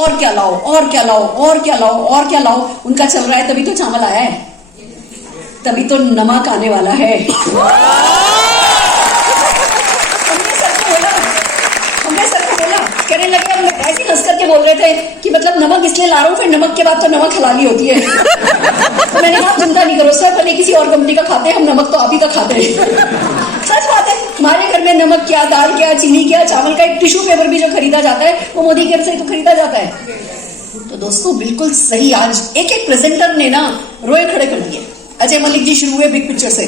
और क्या लाओ, और क्या लाओ, और क्या लाओ, और क्या लाओ। उनका चल रहा है, तभी तो चावल आया है, तभी तो नमक आने वाला है। हमने सर को बोला, कहने लगे, हम ऐसे हंस करके बोल रहे थे कि मतलब नमक इसलिए ला रहा हूँ, फिर नमक के बाद तो नमक हलाली होती है। तो मैंने कहा चिंता नहीं करो सर, भले किसी और कंपनी का खाते हैं, हम नमक तो आप ही का खाते हैं। सच बात है, हमारे घर में नमक क्या, दाल क्या, चीनी क्या, चावल का एक टिश्यू पेपर भी जो खरीदा जाता है वो मोदी केयर से तो खरीदा जाता है। तो दोस्तों बिल्कुल सही, आज एक एक प्रेजेंटर ने ना रोए खड़े कर दिए। अजय मलिक जी शुरू हुए बिग पिक्चर से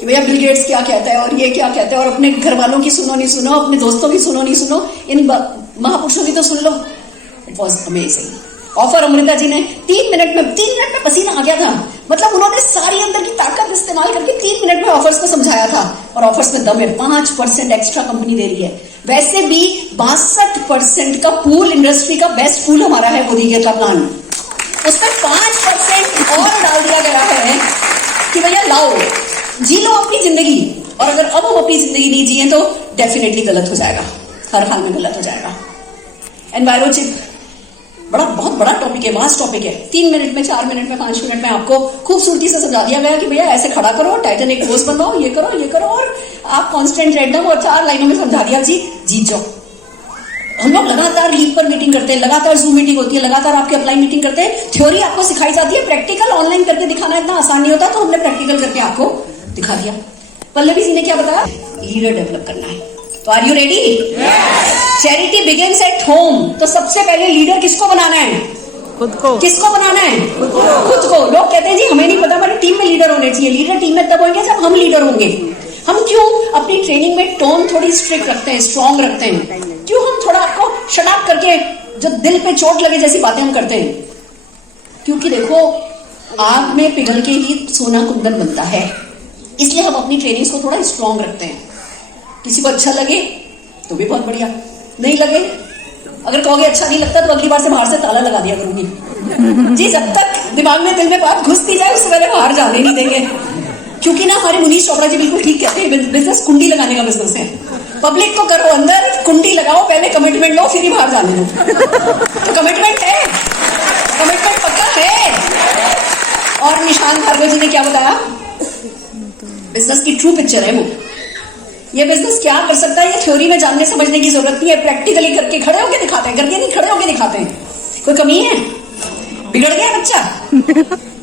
कि भैया बिल गेट्स क्या कहता है और ये क्या कहता है, और अपने घर वालों की सुनो नहीं सुनो, अपने दोस्तों की सुनो नहीं सुनो, इन महापुरुषों की तो सुन लो। It was amazing. Offer Amrita ji ने 3 मिनट में पसीना आ गया था। मतलब उन्होंने सारी अंदर की ताकत इस्तेमाल करके 3 मिनट में ऑफर्स को समझाया था, और ऑफर्स में दम है। 5% एक्स्ट्रा कंपनी दे रही है। वैसे भी 62% का पूल, इंडस्ट्री का बेस्ट पूल हमारा है मोदी केयर का प्लान, उसमें 5% और डाल दिया गया है कि भैया लाओ, जी लो अपनी जिंदगी। और अगर अब हम अपनी जिंदगी नहीं जिए तो डेफिनेटली गलत हो जाएगा, हर हाल में गलत हो जाएगा। एनवायरोचिप बहुत बड़ा टॉपिक है, वास्ट टॉपिक है। 3 मिनट में, 4 मिनट में, 5 मिनट में आपको खूबसूरती से समझा दिया गया कि भैया ऐसे खड़ा करो, टाइटैनिक पोज बनवाओ, ये करो, ये करो, और आप कांस्टेंट रैंडम, और 4 लाइनों में समझा दिया जी, जीत जाओ। हम लोग लगातार लीव पर मीटिंग करते हैं, लगातार जूम मीटिंग होती है, लगातार आपके अपलाइन मीटिंग करते हैं, थ्योरी आपको सिखाई जाती है, प्रैक्टिकल ऑनलाइन करके दिखाना इतना आसान नहीं होता, तो हमने प्रैक्टिकल करके आपको दिखा दिया। पल्लवी जी ने क्या बताया, लीडर डेवलप करना है। तो are you ready? Charity begins at home. तो सबसे पहले लीडर किसको बनाना है? खुद को। किसको बनाना है? खुद को। लोग कहते हैं जी हमें नहीं पता, हमारी टीम में लीडर होने चाहिए। लीडर टीम में तब होंगे जब हम लीडर होंगे। हम क्यों अपनी ट्रेनिंग में टोन थोड़ी स्ट्रिक्ट रखते हैं, स्ट्रॉन्ग रखते हैं? क्यों हम थोड़ा आपको शट अप करके जो दिल पे चोट लगे जैसी बातें हम करते हैं? क्योंकि देखो, आग में पिघल के ही सोना कुंदन बनता है, इसलिए हम अपनी ट्रेनिंग्स को थोड़ा स्ट्रॉन्ग रखते हैं। किसी को अच्छा लगे तो भी बहुत बढ़िया, नहीं लगे, अगर कहोगे अच्छा नहीं लगता तो अगली बार से बाहर से ताला लगा दिया करूंगी जी। जब तक दिमाग में, दिल में बात घुसती जाए उससे पहले बाहर जाने नहीं देंगे। क्योंकि ना हमारे मुनीश चोपड़ा जी बिल्कुल ठीक कहते हैं, बिजनेस कुंडी लगाने का बिजनेस है। पब्लिक को करो अंदर, कुंडी लगाओ, पहले कमिटमेंट लो, फिर ही बाहर जाने दो। तो कमिटमेंट है, कमिटमेंट पक्का है। और निशांत भार्गव जी ने क्या बताया, बिजनेस की ट्रू पिक्चर है वो। ये बिजनेस क्या कर सकता है, ये थ्योरी में जानने समझने की जरूरत नहीं है, प्रैक्टिकली करके खड़े होके दिखाते हैं, करके नहीं खड़े होके दिखाते हैं। कोई कमी है? बिगड़ गया बच्चा?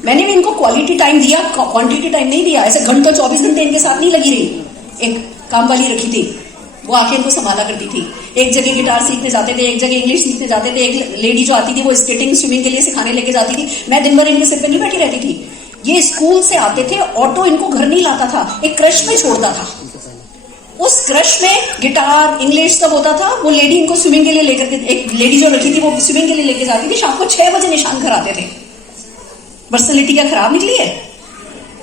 मैंने भी इनको क्वालिटी टाइम दिया, क्वांटिटी टाइम नहीं दिया। ऐसे घंटों 24 घंटे इनके साथ नहीं लगी रही। एक काम वाली रखी थी, वो आके इनको संभाला करती थी। एक जगह गिटार सीखने जाते थे, एक जगह इंग्लिश सीखने जाते थे। एक लेडी जो आती थी वो स्केटिंग, स्विमिंग के लिए सिखाने लेके जाती थी। मैं दिन भर इनके सिर पे नहीं बैठी रहती थी। ये स्कूल से आते थे, ऑटो इनको घर नहीं लाता था, एक क्रश में छोड़ता था। उस क्रश में गिटार, इंग्लिश सब होता था। वो लेडी इनको स्विमिंग के लिए लेकर के, एक लेडी जो रखी थी वो स्विमिंग के लिए लेके जाती थी। शाम को 6 बजे निशान घर आते थे। पर्सनैलिटी क्या खराब निकली है?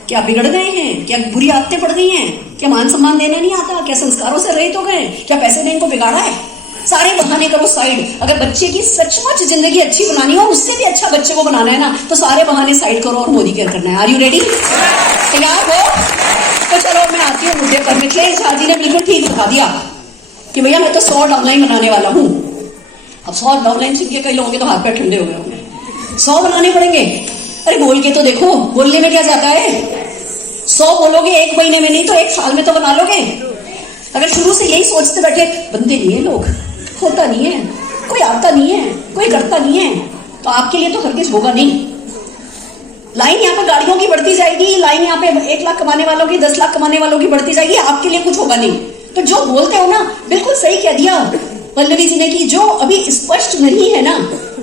क्या बिगड़ गए हैं? क्या बुरी आदतें पड़ गई हैं? क्या मान सम्मान देना नहीं आता? क्या संस्कारों से रहित हो गए? क्या पैसे ने इनको बिगाड़ा है? सारे बहाने करो साइड। अगर बच्चे की सचमुच जिंदगी अच्छी बनानी हो, उससे भी अच्छा बच्चे को बनाना है ना, तो सारे बहाने साइड करो और मोदी केयर करना है। Are you ready? तैयार हो? तो चलो मैं आती हूँ मुद्दे पर। मिथिलेश झा जी ने बिल्कुल ठीक बता दिया कि भैया मैं तो 100 डाउनलाइन बनाने वाला हूँ। अब 100 डाउनलाइन सुन के कई लोगों के तो हाथ पैर ठंडे हो गए होंगे। 100 बनाने पड़ेंगे? अरे बोल के तो देखो, बोलने में क्या जाता है? 100 बोलोगे 1 महीने में नहीं तो 1 साल में तो बना लोगे। अगर शुरू से यही सोचते बैठे, बनते नहीं है लोग, होता नहीं है, कोई आता नहीं है, कोई करता नहीं है, तो आपके लिए तो हरगिज होगा नहीं। लाइन यहाँ पे गाड़ियों की बढ़ती जाएगी, लाइन यहाँ पे 1 लाख कमाने वालों की, 10 लाख कमाने वालों की बढ़ती जाएगी, आपके लिए कुछ होगा नहीं। तो जो बोलते हो ना, बिल्कुल सही कह दिया पल्लवी जी ने कि जो अभी स्पष्ट नहीं है ना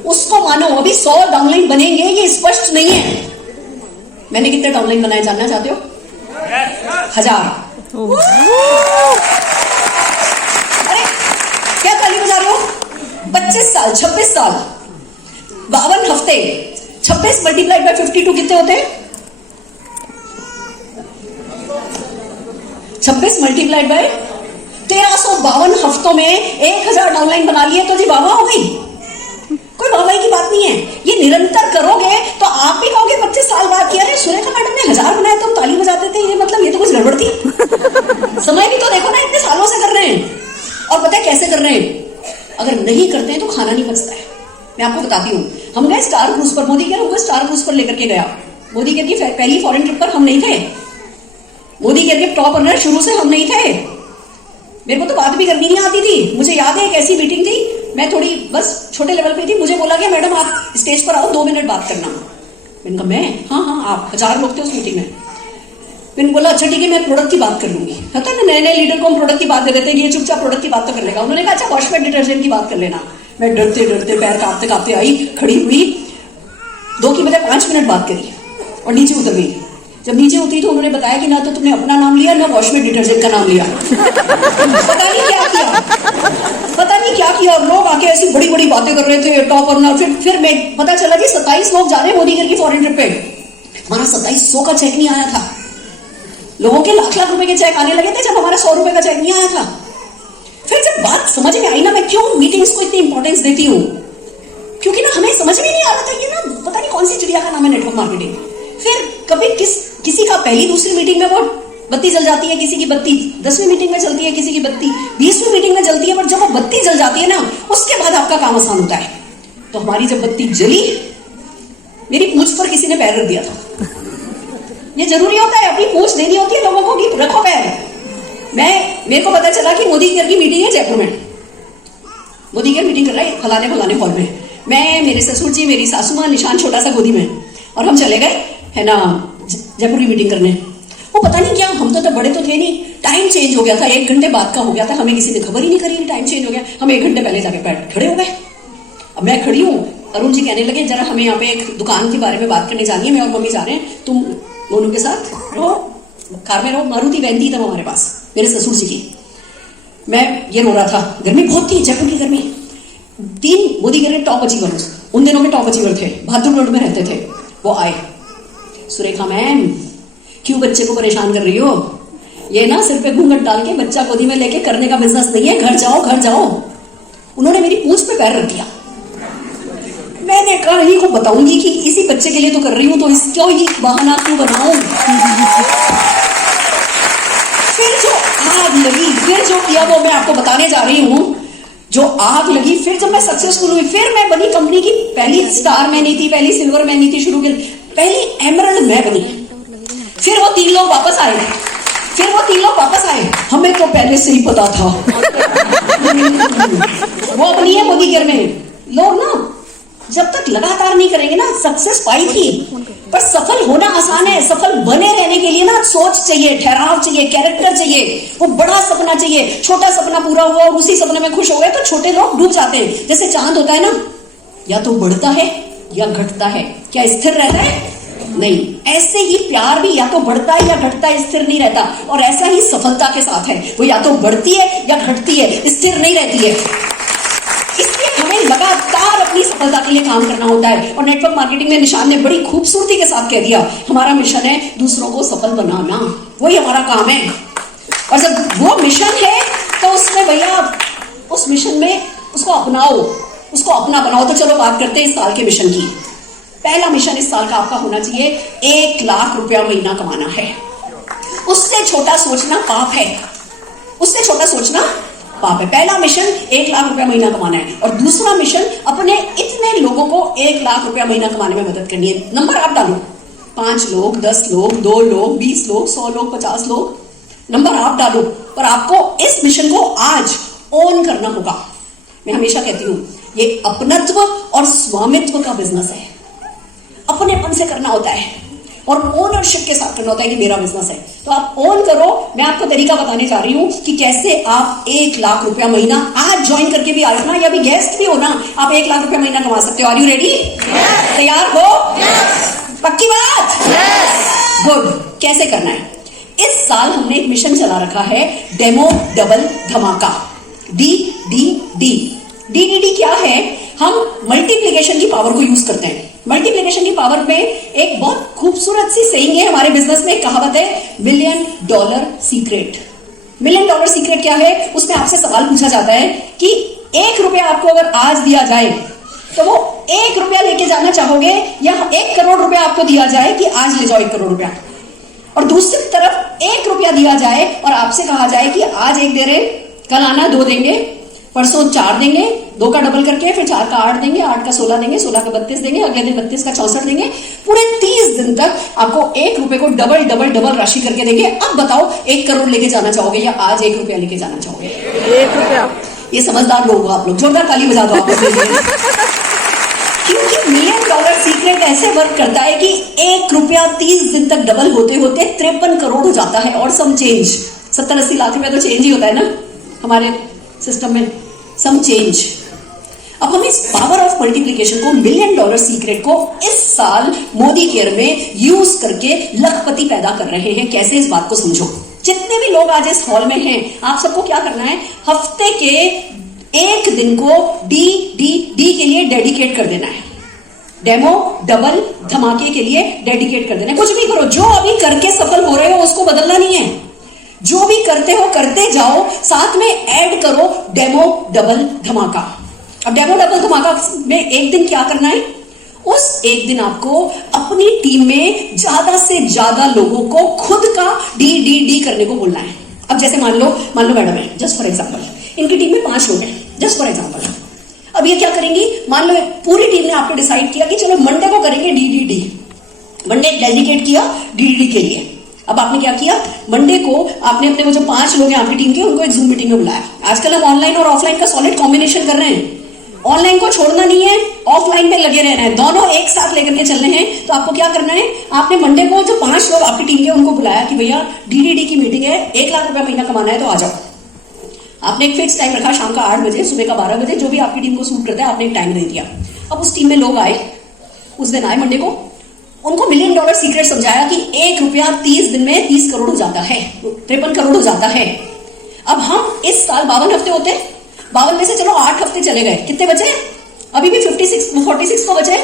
उसको मानो। अभी 100 डाउनलाइन बनेंगे, ये स्पष्ट नहीं है। मैंने कितने डाउनलाइन बनाए जानना चाहते हो? 1000। अरे क्या ताली बजा रहे हो? 25 साल, 26 साल, 52 हफ्ते, 26 मल्टीप्लाइड बाय 52 कितने होते हैं? 26 मल्टीप्लाइड बाय 1352 हफ्तों में 1000 डाउनलाइन बना लिए तो जी वाह हो गई। कोई वाहवाही की बात नहीं है। ये निरंतर करोगे तो आप भी कहोगे 25 साल बाद किया, सुरेखा मैडम ने 1000 बनाए तो ताली बजाते थे, ये मतलब ये तो कुछ गड़बड़ थी। समय भी तो देखो ना, इतने सालों से कर रहे हैं। और पता है कैसे कर रहे हैं? अगर नहीं करते हैं तो खाना नहीं बचता है। मैं आपको बताती हूँ। हम गए स्टार क्रूज पर, मोदी केयर हमको स्टार क्रूज पर लेकर के गया। मोदी केयर की पहली फॉरेन ट्रिप पर हम नहीं थे। मोदी केयर के टॉप रनर शुरू से हम नहीं थे। मेरे को तो बात भी करनी नहीं आती थी। मुझे याद है एक ऐसी मीटिंग थी, मैं थोड़ी बस छोटे लेवल पे थी, मुझे बोला गया मैडम आप स्टेज पर आओ 2 मिनट बात करना। मैंने कहा मैं? हाँ आप। 1000 लोग थे उस मीटिंग में। मैंने बोला अच्छा ठीक है मैं प्रोडक्ट की बात कर लूंगी। पता है नए नए लीडर को हम प्रोडक्ट की बात दे देते हैं कि ये चुपचाप प्रोडक्ट की बात तो कर लेगा। उन्होंने कहा अच्छा वॉशमेट डिटर्जेंट की बात कर लेना। मैं डरते डरते पैर कांपते कांपते आई, खड़ी हुई, 2 की बजाय 5 मिनट बात करी और नीचे उतर गई। जब नीचे उतरी तो उन्होंने बताया कि ना तो तुमने अपना नाम लिया ना वॉशमेट डिटर्जेंट का नाम लिया। पता नहीं क्या किया, पता नहीं क्या किया। और लोग आके ऐसी बड़ी बड़ी बातें कर रहे थे, टॉप रनर। फिर मैं पता चला कि 27 लोग जा रहे हैं मोदी केयर की फॉरेन ट्रिप पे। हमारा 2700 का चेक नहीं आया था। लोगों के लाख लाख रुपए के चेक आने लगे थे जब हमारा 100 रुपए का चेक नहीं आया था। फिर जब बात समझ में आई ना, मैं क्यों मीटिंग्स को इतनी इंपॉर्टेंस देती हूँ, क्योंकि ना हमें समझ में नहीं आ रहा था। ये ना पता नहीं कौन सी चिड़िया का नाम है नेटवर्क मार्केटिंग। फिर कभी किसी का पहली दूसरी मीटिंग में वो बत्ती जल जाती है, किसी की बत्ती 10वीं मीटिंग में जलती है, किसी की बत्ती 20वीं मीटिंग में जलती है। पर जब वो बत्ती जल जाती है ना, उसके बाद आपका काम आसान होता है। तो हमारी जब बत्ती जली, मेरी पूंछ पर किसी ने पैर रख दिया था। ये जरूरी होता है, अपनी पूंछ देनी होती है लोगों को कि रखो पैर। मेरे को पता चला कि मोदी केयर की मीटिंग है जयपुर में। मोदी केयर मीटिंग कर रहा है फलाने हॉल में। मैं, मेरे ससुर जी, मेरी सासू माँ, निशान छोटा सा गोदी में, और हम चले गए है ना जयपुर की मीटिंग करने। वो पता नहीं क्या, हम तो बड़े तो थे नहीं, टाइम चेंज हो गया था, 1 घंटे बाद का हो गया था। हमें किसी ने खबर ही नहीं करी टाइम चेंज हो गया। हम 1 घंटे पहले जाके बैठ खड़े हो गए। अब मैं खड़ी हूँ, अरुण जी कहने लगे जरा हमें यहाँ पे एक दुकान के बारे में बात करने जानी है, मैं और मम्मी जा रहे हैं, तुम मोनू के साथ रहो, कार में रहो। मारुति वैन थी तब हमारे पास, मेरे ससुर जी की। मैं ये रो रहा था, गर्मी बहुत थी, जयपुर की गर्मी। 3 मोदी केयर के टॉप अचीवर, उन दिनों में टॉप अचीवर थे, बहादुर रोड में रहते थे। वो आए, सुरेखा मैम क्यों बच्चे को परेशान कर रही हो? ये ना सिर पे घूंघट डाल के बच्चा गोदी में लेके करने का बिजनेस नहीं है, घर जाओ घर जाओ। उन्होंने मेरी पूंछ पे पैर रख दिया। मैंने कहा इन्हीं को बताऊंगी कि इसी बच्चे के लिए तो कर रही हूं, तो इसको ही बहाना क्यों बनाऊं। फिर जो आग लगी, फिर जो किया वो मैं आपको बताने जा रही हूं। जो आग लगी, फिर जब मैं सक्सेसफुल हुई, फिर मैं बनी कंपनी की पहली स्टार मैं नहीं थी, पहली सिल्वर मैं नहीं थी, शुरू की पहली एमरल्ड मैं बनी। फिर वो 3 लोग वापस आए, हमें तो पहले से ही पता था। वो अपनी है मोदी केयर में। लोग ना जब तक लगातार नहीं करेंगे ना, सक्सेस पाई थी, पर सफल होना आसान है। सफल बने रहने के लिए ना सोच चाहिए, ठहराव चाहिए, कैरेक्टर चाहिए, वो बड़ा सपना चाहिए। छोटा सपना पूरा हुआ और उसी सपने में खुश हो गए तो छोटे लोग डूब जाते हैं। जैसे चांद होता है ना, या तो बढ़ता है या घटता है, क्या स्थिर रहता है? नहीं। ऐसे ही प्यार भी या तो बढ़ता है या घटता है, स्थिर नहीं रहता। और ऐसा ही सफलता के साथ है, वो या तो बढ़ती है या घटती है, स्थिर नहीं रहती है। इसलिए हमें लगातार अपनी सफलता के लिए काम करना होता है। और नेटवर्क मार्केटिंग में निशान ने बड़ी खूबसूरती के साथ कह दिया, हमारा मिशन है दूसरों को सफल बनाना, वही हमारा काम है। और जब वो मिशन है तो उसमें भैया उस मिशन में उसको अपनाओ, उसको अपना बनाओ। तो चलो बात करते हैं इस साल के मिशन की। पहला मिशन इस साल का आपका होना चाहिए 1 लाख रुपया महीना कमाना है। उससे छोटा सोचना पाप है, उससे छोटा सोचना पाप है। पहला मिशन 1 लाख रुपया महीना कमाना है, और दूसरा मिशन अपने इतने लोगों को 1 लाख रुपया महीना कमाने में मदद करनी है। नंबर आप डालो, 5 लोग, 10 लोग, 2 लोग, 20 लोग, 100 लोग, 50 लोग, नंबर आप डालो। पर आपको इस मिशन को आज ओन करना होगा। मैं हमेशा कहती हूं ये अपनत्व और स्वामित्व का बिजनेस है। अपनेपन से करना होता है और ओनरशिप के साथ करना होता है कि मेरा बिजनेस है। तो आप ओन करो। मैं आपको तरीका बताने जा रही हूं कि कैसे आप 1 लाख रुपया महीना आज ज्वाइन करके भी आए ना, या भी गेस्ट भी हो ना, आप 1 लाख रुपया महीना कमा सकते हो। Are you ready? तैयार हो? पक्की बात? गुड। कैसे करना है? इस साल हमने एक मिशन चला रखा है, डेमो डबल धमाका, DDD। DDD क्या है? हम मल्टीप्लिकेशन की पावर को यूज करते हैं। मल्टीप्लिकेशन की पावर में एक बहुत खूबसूरत सी सेइंग है हमारे बिजनेस में, कहावत है, $1 मिलियन सीक्रेट। $1 मिलियन सीक्रेट क्या है? उसमें आपसे सवाल पूछा जाता है कि 1 रुपया आपको अगर आज दिया जाए तो वो 1 रुपया लेके जाना चाहोगे, या 1 करोड़ रुपया आपको दिया जाए कि आज ले जाओ 1 करोड़ रुपया, और दूसरी तरफ 1 रुपया दिया जाए और आपसे कहा जाए कि आज 1 दे रहे, कल आना 2 देंगे, परसों 4 देंगे, 2 का डबल करके, फिर 4 का 8 देंगे, 8 का 16 देंगे, 16 का 32 देंगे, अगले दिन 32 का 64 देंगे। पूरे 30 दिन तक आपको 1 रुपए को डबल डबल डबल राशि करके देंगे। अब बताओ 1 करोड़ लेके जाना चाहोगे या आज 1 रुपया लेके जाना चाहोगे? 1 रुपया। ये समझदार लोग हो आप लोग, जोरदार ताली बजा दो आप लोग। क्योंकि $1 मिलियन सीक्रेट ऐसे वर्क करता है कि 1 रुपया 30 दिन तक डबल होते होते 53 करोड़ हो जाता है और सम चेंज। 70-80 लाख रुपया तो चेंज ही होता है ना हमारे सिस्टम में, सम चेंज। अब हम इस पावर ऑफ मल्टीप्लिकेशन को, $1 मिलियन सीक्रेट को इस साल मोदी केयर में यूज करके लखपति पैदा कर रहे हैं। कैसे, इस बात को समझो। जितने भी लोग आज इस हॉल में हैं, आप सबको क्या करना है, हफ्ते के 1 दिन को डी के लिए डेडिकेट कर देना है। डेमो, डबल, धमाके के लिए डेडिकेट कर देना है। कुछ भी करो, जो अभी करके सफल हो रहे हो उसको बदलना नहीं है। जो भी करते हो करते जाओ, साथ में ऐड करो डेमो, डबल, धमाका। अब डेमो, डबल, धमाका में एक दिन क्या करना है, उस एक दिन आपको अपनी टीम में ज्यादा से ज्यादा लोगों को खुद का डी करने को बोलना है। अब जैसे मान लो मैडम है, जस्ट फॉर एग्जांपल, इनकी टीम में 5 लोग हैं, जस्ट फॉर एग्जांपल। अब ये क्या करेंगी, मान लो पूरी टीम ने आपको डिसाइड किया कि चलो मंडे को करेंगे डी। मंडे डेडिकेट किया डी के लिए। अब आपने क्या किया, मंडे को आपने अपने वो जो 5 लोग हैं आपकी टीम के, उनको एक जूम मीटिंग में बुलाया। आजकल हम ऑनलाइन और ऑफलाइन का सॉलिड कॉम्बिनेशन कर रहे हैं। ऑनलाइन को छोड़ना नहीं है, ऑफलाइन पे लगे रहना है, दोनों एक साथ लेकर के चल रहे हैं। तो आपको क्या करना है, आपने मंडे को जो 5 लोग आपकी टीम के उनको बुलाया कि भैया डी की मीटिंग है, 1 लाख रुपया महीना कमाना है तो आ जाओ। आपने एक फिक्स टाइम रखा, शाम का 8 बजे, सुबह का 12 बजे, जो भी आपकी टीम को सूट करता है आपने एक टाइम दे दिया। अब उस टीम में लोग आए, उस दिन आए मंडे को, उनको $1 मिलियन सीक्रेट समझाया कि 1 रुपया 30 दिन में 30 करोड़ हो जाता है, 53 करोड़ हो जाता है। अब हम इस साल 52 हफ्ते होते हैं, 52 में से चलो 8 हफ्ते चले गए, कितने बचे, अभी भी 46 को बचे,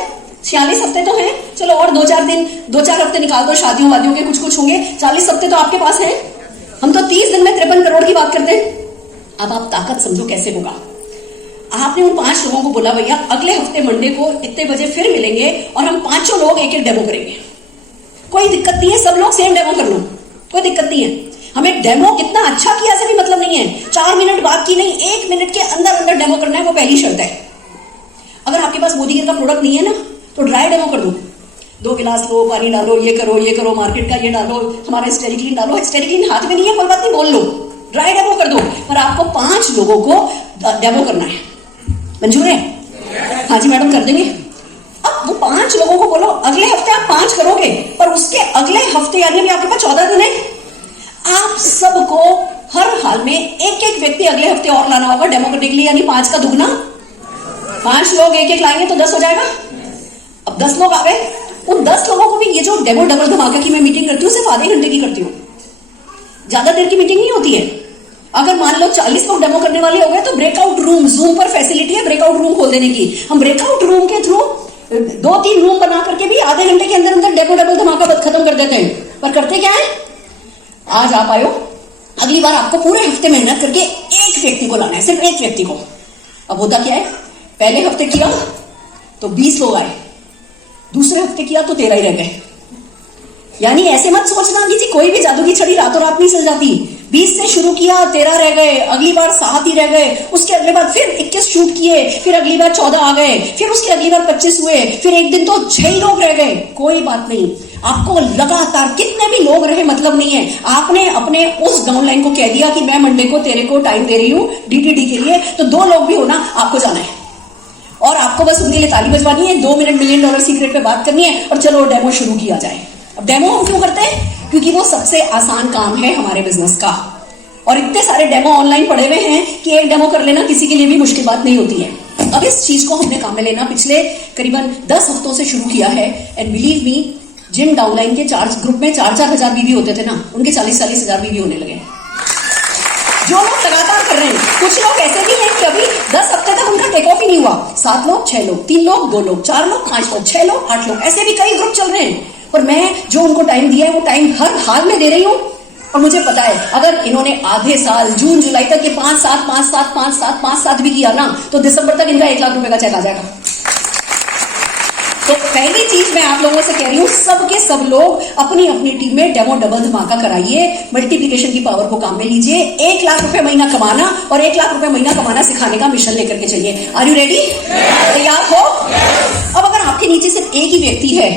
46 हफ्ते तो हैं। चलो और 2-4 हफ्ते निकाल दो, शादियों वादियों के कुछ होंगे, 40 हफ्ते तो आपके पास हैं। हम तो 30 दिन में 53 करोड़ की बात करते हैं। अब आप ताकत समझो कैसे होगा। आपने उन 5 लोगों को बोला भैया अगले हफ्ते मंडे को इतने बजे फिर मिलेंगे और हम 5 लोग एक डेमो करेंगे। कोई दिक्कत नहीं है, सब लोग सेम डेमो कर लो, कोई दिक्कत नहीं है। हमें डेमो कितना अच्छा किया से भी मतलब नहीं है, 4 मिनट बाद की नहीं, 1 मिनट के अंदर डेमो करना है, वो पहली शर्त है। अगर आपके पास मोदी केयर का प्रोडक्ट नहीं है ना, तो ड्राई डेमो कर दो, 2 गिलास लो, पानी डालो, ये करो, मार्केट का ये डालो, हमारा स्टेरिक्लीन डालो। स्टेरिक्लीन हाथ में नहीं है, कोई बात नहीं, बोल लो, ड्राई डेमो कर दो। पर आपको 5 लोगों को डेमो करना है, मंजूर है? हाँ जी मैडम, कर देंगे। अब वो 5 लोगों को बोलो अगले हफ्ते आप 5 करोगे, पर उसके अगले हफ्ते यानी अभी आपके पास 14 दिन है, आप सबको हर हाल में एक व्यक्ति अगले हफ्ते और लाना होगा डेमो करने के लिए, यानी 5 का दुगना। 5 लोग एक लाएंगे तो 10 हो जाएगा। अब 10 लोग आ गए, उन 10 लोगों को भी ये जो डेमो डबल धमाका की मैं मीटिंग करती हूँ सिर्फ आधे घंटे की करती हूँ, ज्यादा देर की मीटिंग नहीं होती है। अगर मान लो 40 लोग डेमो करने वाले हो गए तो ब्रेकआउट रूम, जूम पर फैसिलिटी है ब्रेकआउट रूम खोल देने की। हम ब्रेकआउट रूम के थ्रू 2-3 रूम बना करके भी आधे घंटे के अंदर डेमो डबल धमाका खत्म कर देते हैं। पर करते क्या है, आज आप आयो, अगली बार आपको पूरे हफ्ते मेहनत करके एक व्यक्ति को लाना है, सिर्फ एक व्यक्ति को। अब होता क्या है, पहले हफ्ते किया तो 20 लोग आए, दूसरे हफ्ते किया तो 13 ही रह गए। यानी ऐसे मत सोचना कि जी कोई भी जादू की छड़ी रातों रात नहीं चल जाती। 20 से शुरू किया, 13 रह गए, अगली बार 7 ही रह गए, उसके अगले बार फिर 21 शूट किए, फिर अगली बार 14 आ गए, फिर उसके अगली बार 25 हुए, फिर एक दिन तो 6 ही लोग रह गए। कोई बात नहीं, आपको लगातार कितने भी लोग रहे मतलब नहीं है। आपने अपने उस डाउनलाइन को कह दिया कि मैं मंडे को तेरे को टाइम दे रही हूँ डीटीडी के लिए, तो 2 लोग भी हो ना, आपको जाना है और आपको बस उनके लिए ताली बजवानी है, 2 मिनट $1 मिलियन सीक्रेट पे बात करनी है और चलो डेमो शुरू किया जाए। अब डेमो हम क्यों करते हैं, क्योंकि वो सबसे आसान काम है हमारे बिजनेस का। और इतने सारे डेमो ऑनलाइन पड़े हुए हैं कि एक डेमो कर लेना किसी के लिए भी मुश्किल बात नहीं होती है। अब इस चीज को हमने काम में लेना पिछले करीबन 10 हफ्तों से शुरू किया है। एंड बिलीव मी, जिन डाउनलाइन के ग्रुप में 4-4 हजार बीवी होते थे ना, उनके 40-40 हजार बीवी होने लगे। जो लोग लगातार कर रहे हैं, कुछ लोग ऐसे भी हैं कि अभी 10 हफ्ते तक उनका टेक ऑफ ही नहीं हुआ। 7 लोग, 6 लोग, 3 लोग, 2 लोग, 4 लोग, 5 लोग, 6 लोग, 8 लोग, ऐसे भी कई ग्रुप चल रहे हैं। पर मैं जो उनको टाइम दिया है वो टाइम हर हाल में दे रही हूँ। और मुझे पता है अगर इन्होंने आधे साल जून जुलाई तक ये 5-7 भी किया ना, तो दिसंबर तक इनका 1 लाख रुपए का चेक आ जाएगा। तो पहली चीज मैं आप लोगों से कह रही हूं, सबके सब लोग अपनी अपनी टीम में डेमो डबल धमाका कराइए, मल्टीप्लिकेशन की पावर को काम में लीजिए। 1 लाख रुपए महीना कमाना और 1 लाख रुपए महीना कमाना सिखाने का मिशन लेकर के चलिए। Are you ready? तैयार हो? अब अगर आपके नीचे सिर्फ एक ही व्यक्ति है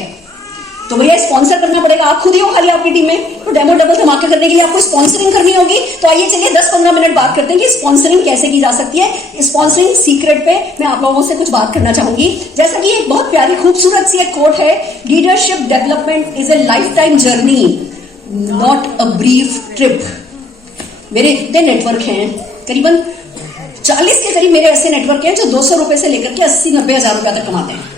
तो भैया स्पॉन्सर करना पड़ेगा। आप खुद ही हो खाली आपकी टीम में, तो डेमो डबल धमाका करने के लिए आपको स्पॉन्सरिंग करनी होगी। तो आइए चलिए 10-15 मिनट बात करते हैं कि स्पॉन्सरिंग कैसे की जा सकती है। स्पॉन्सरिंग सीक्रेट पे मैं आप लोगों से कुछ बात करना चाहूंगी। जैसा कि एक बहुत प्यारी खूबसूरत सी एक कोट है, leadership development is a life time journey not a brief trip. मेरे इतने नेटवर्क हैं, करीबन 40 के करीब मेरे ऐसे नेटवर्क हैं जो 200 रुपए से लेकर के 80-90 हजार रुपए तक कमाते हैं।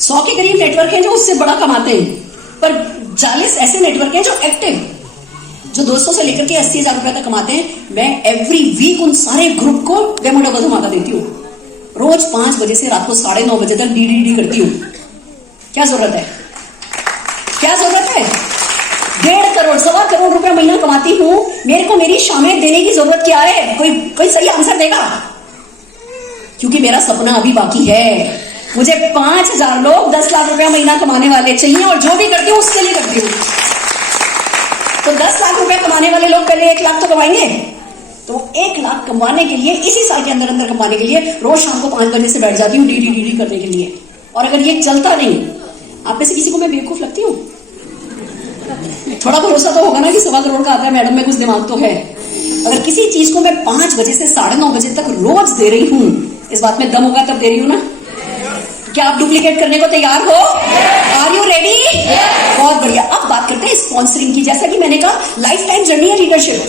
100 के करीब नेटवर्क हैं जो उससे बड़ा कमाते हैं, पर 40 ऐसे नेटवर्क हैं जो एक्टिव, जो 200 से लेकर के 80 हजार रुपए तक कमाते हैं। मैं एवरी वीक उन सारे ग्रुप को डेमो डबल धमाका देती हूँ। रोज 5 बजे से रात को 9:30 बजे तक डीडीडी करती हूँ। क्या जरूरत है? क्या जरूरत है? 1.5 करोड़ 1.25 करोड़ रुपए महीना कमाती हूँ, मेरे को मेरी शामें देने की जरूरत क्या है? कोई सही आंसर देगा? क्योंकि मेरा सपना अभी बाकी है। मुझे 5,000 लोग 10 लाख रुपया महीना कमाने वाले चाहिए, और जो भी करती हूँ उसके लिए करती हूँ। तो 10 लाख रुपया कमाने वाले लोग पहले 1 लाख तो कमाएंगे। तो 1 लाख कमाने के लिए, इसी साल के अंदर अंदर कमाने के लिए रोज शाम को 5 बजे से बैठ जाती हूँ डीडी करने के लिए। और अगर ये चलता नहीं, आप में से किसी को मैं बेवकूफ लगती हूँ? थोड़ा भरोसा तो होगा ना कि 1.25 करोड़ का आता है, मैडम में कुछ दिमाग तो है। अगर किसी चीज को मैं 5 बजे से 9:30 बजे तक रोज दे रही हूँ, इस बात में दम होगा तब दे रही हूँ ना। क्या आप डुप्लीकेट करने को तैयार हो? Are you ready? बहुत बढ़िया। अब बात करते हैं स्पॉन्सरिंग की। जैसा कि मैंने कहा, लाइफ टाइम जर्नी है लीडरशिप।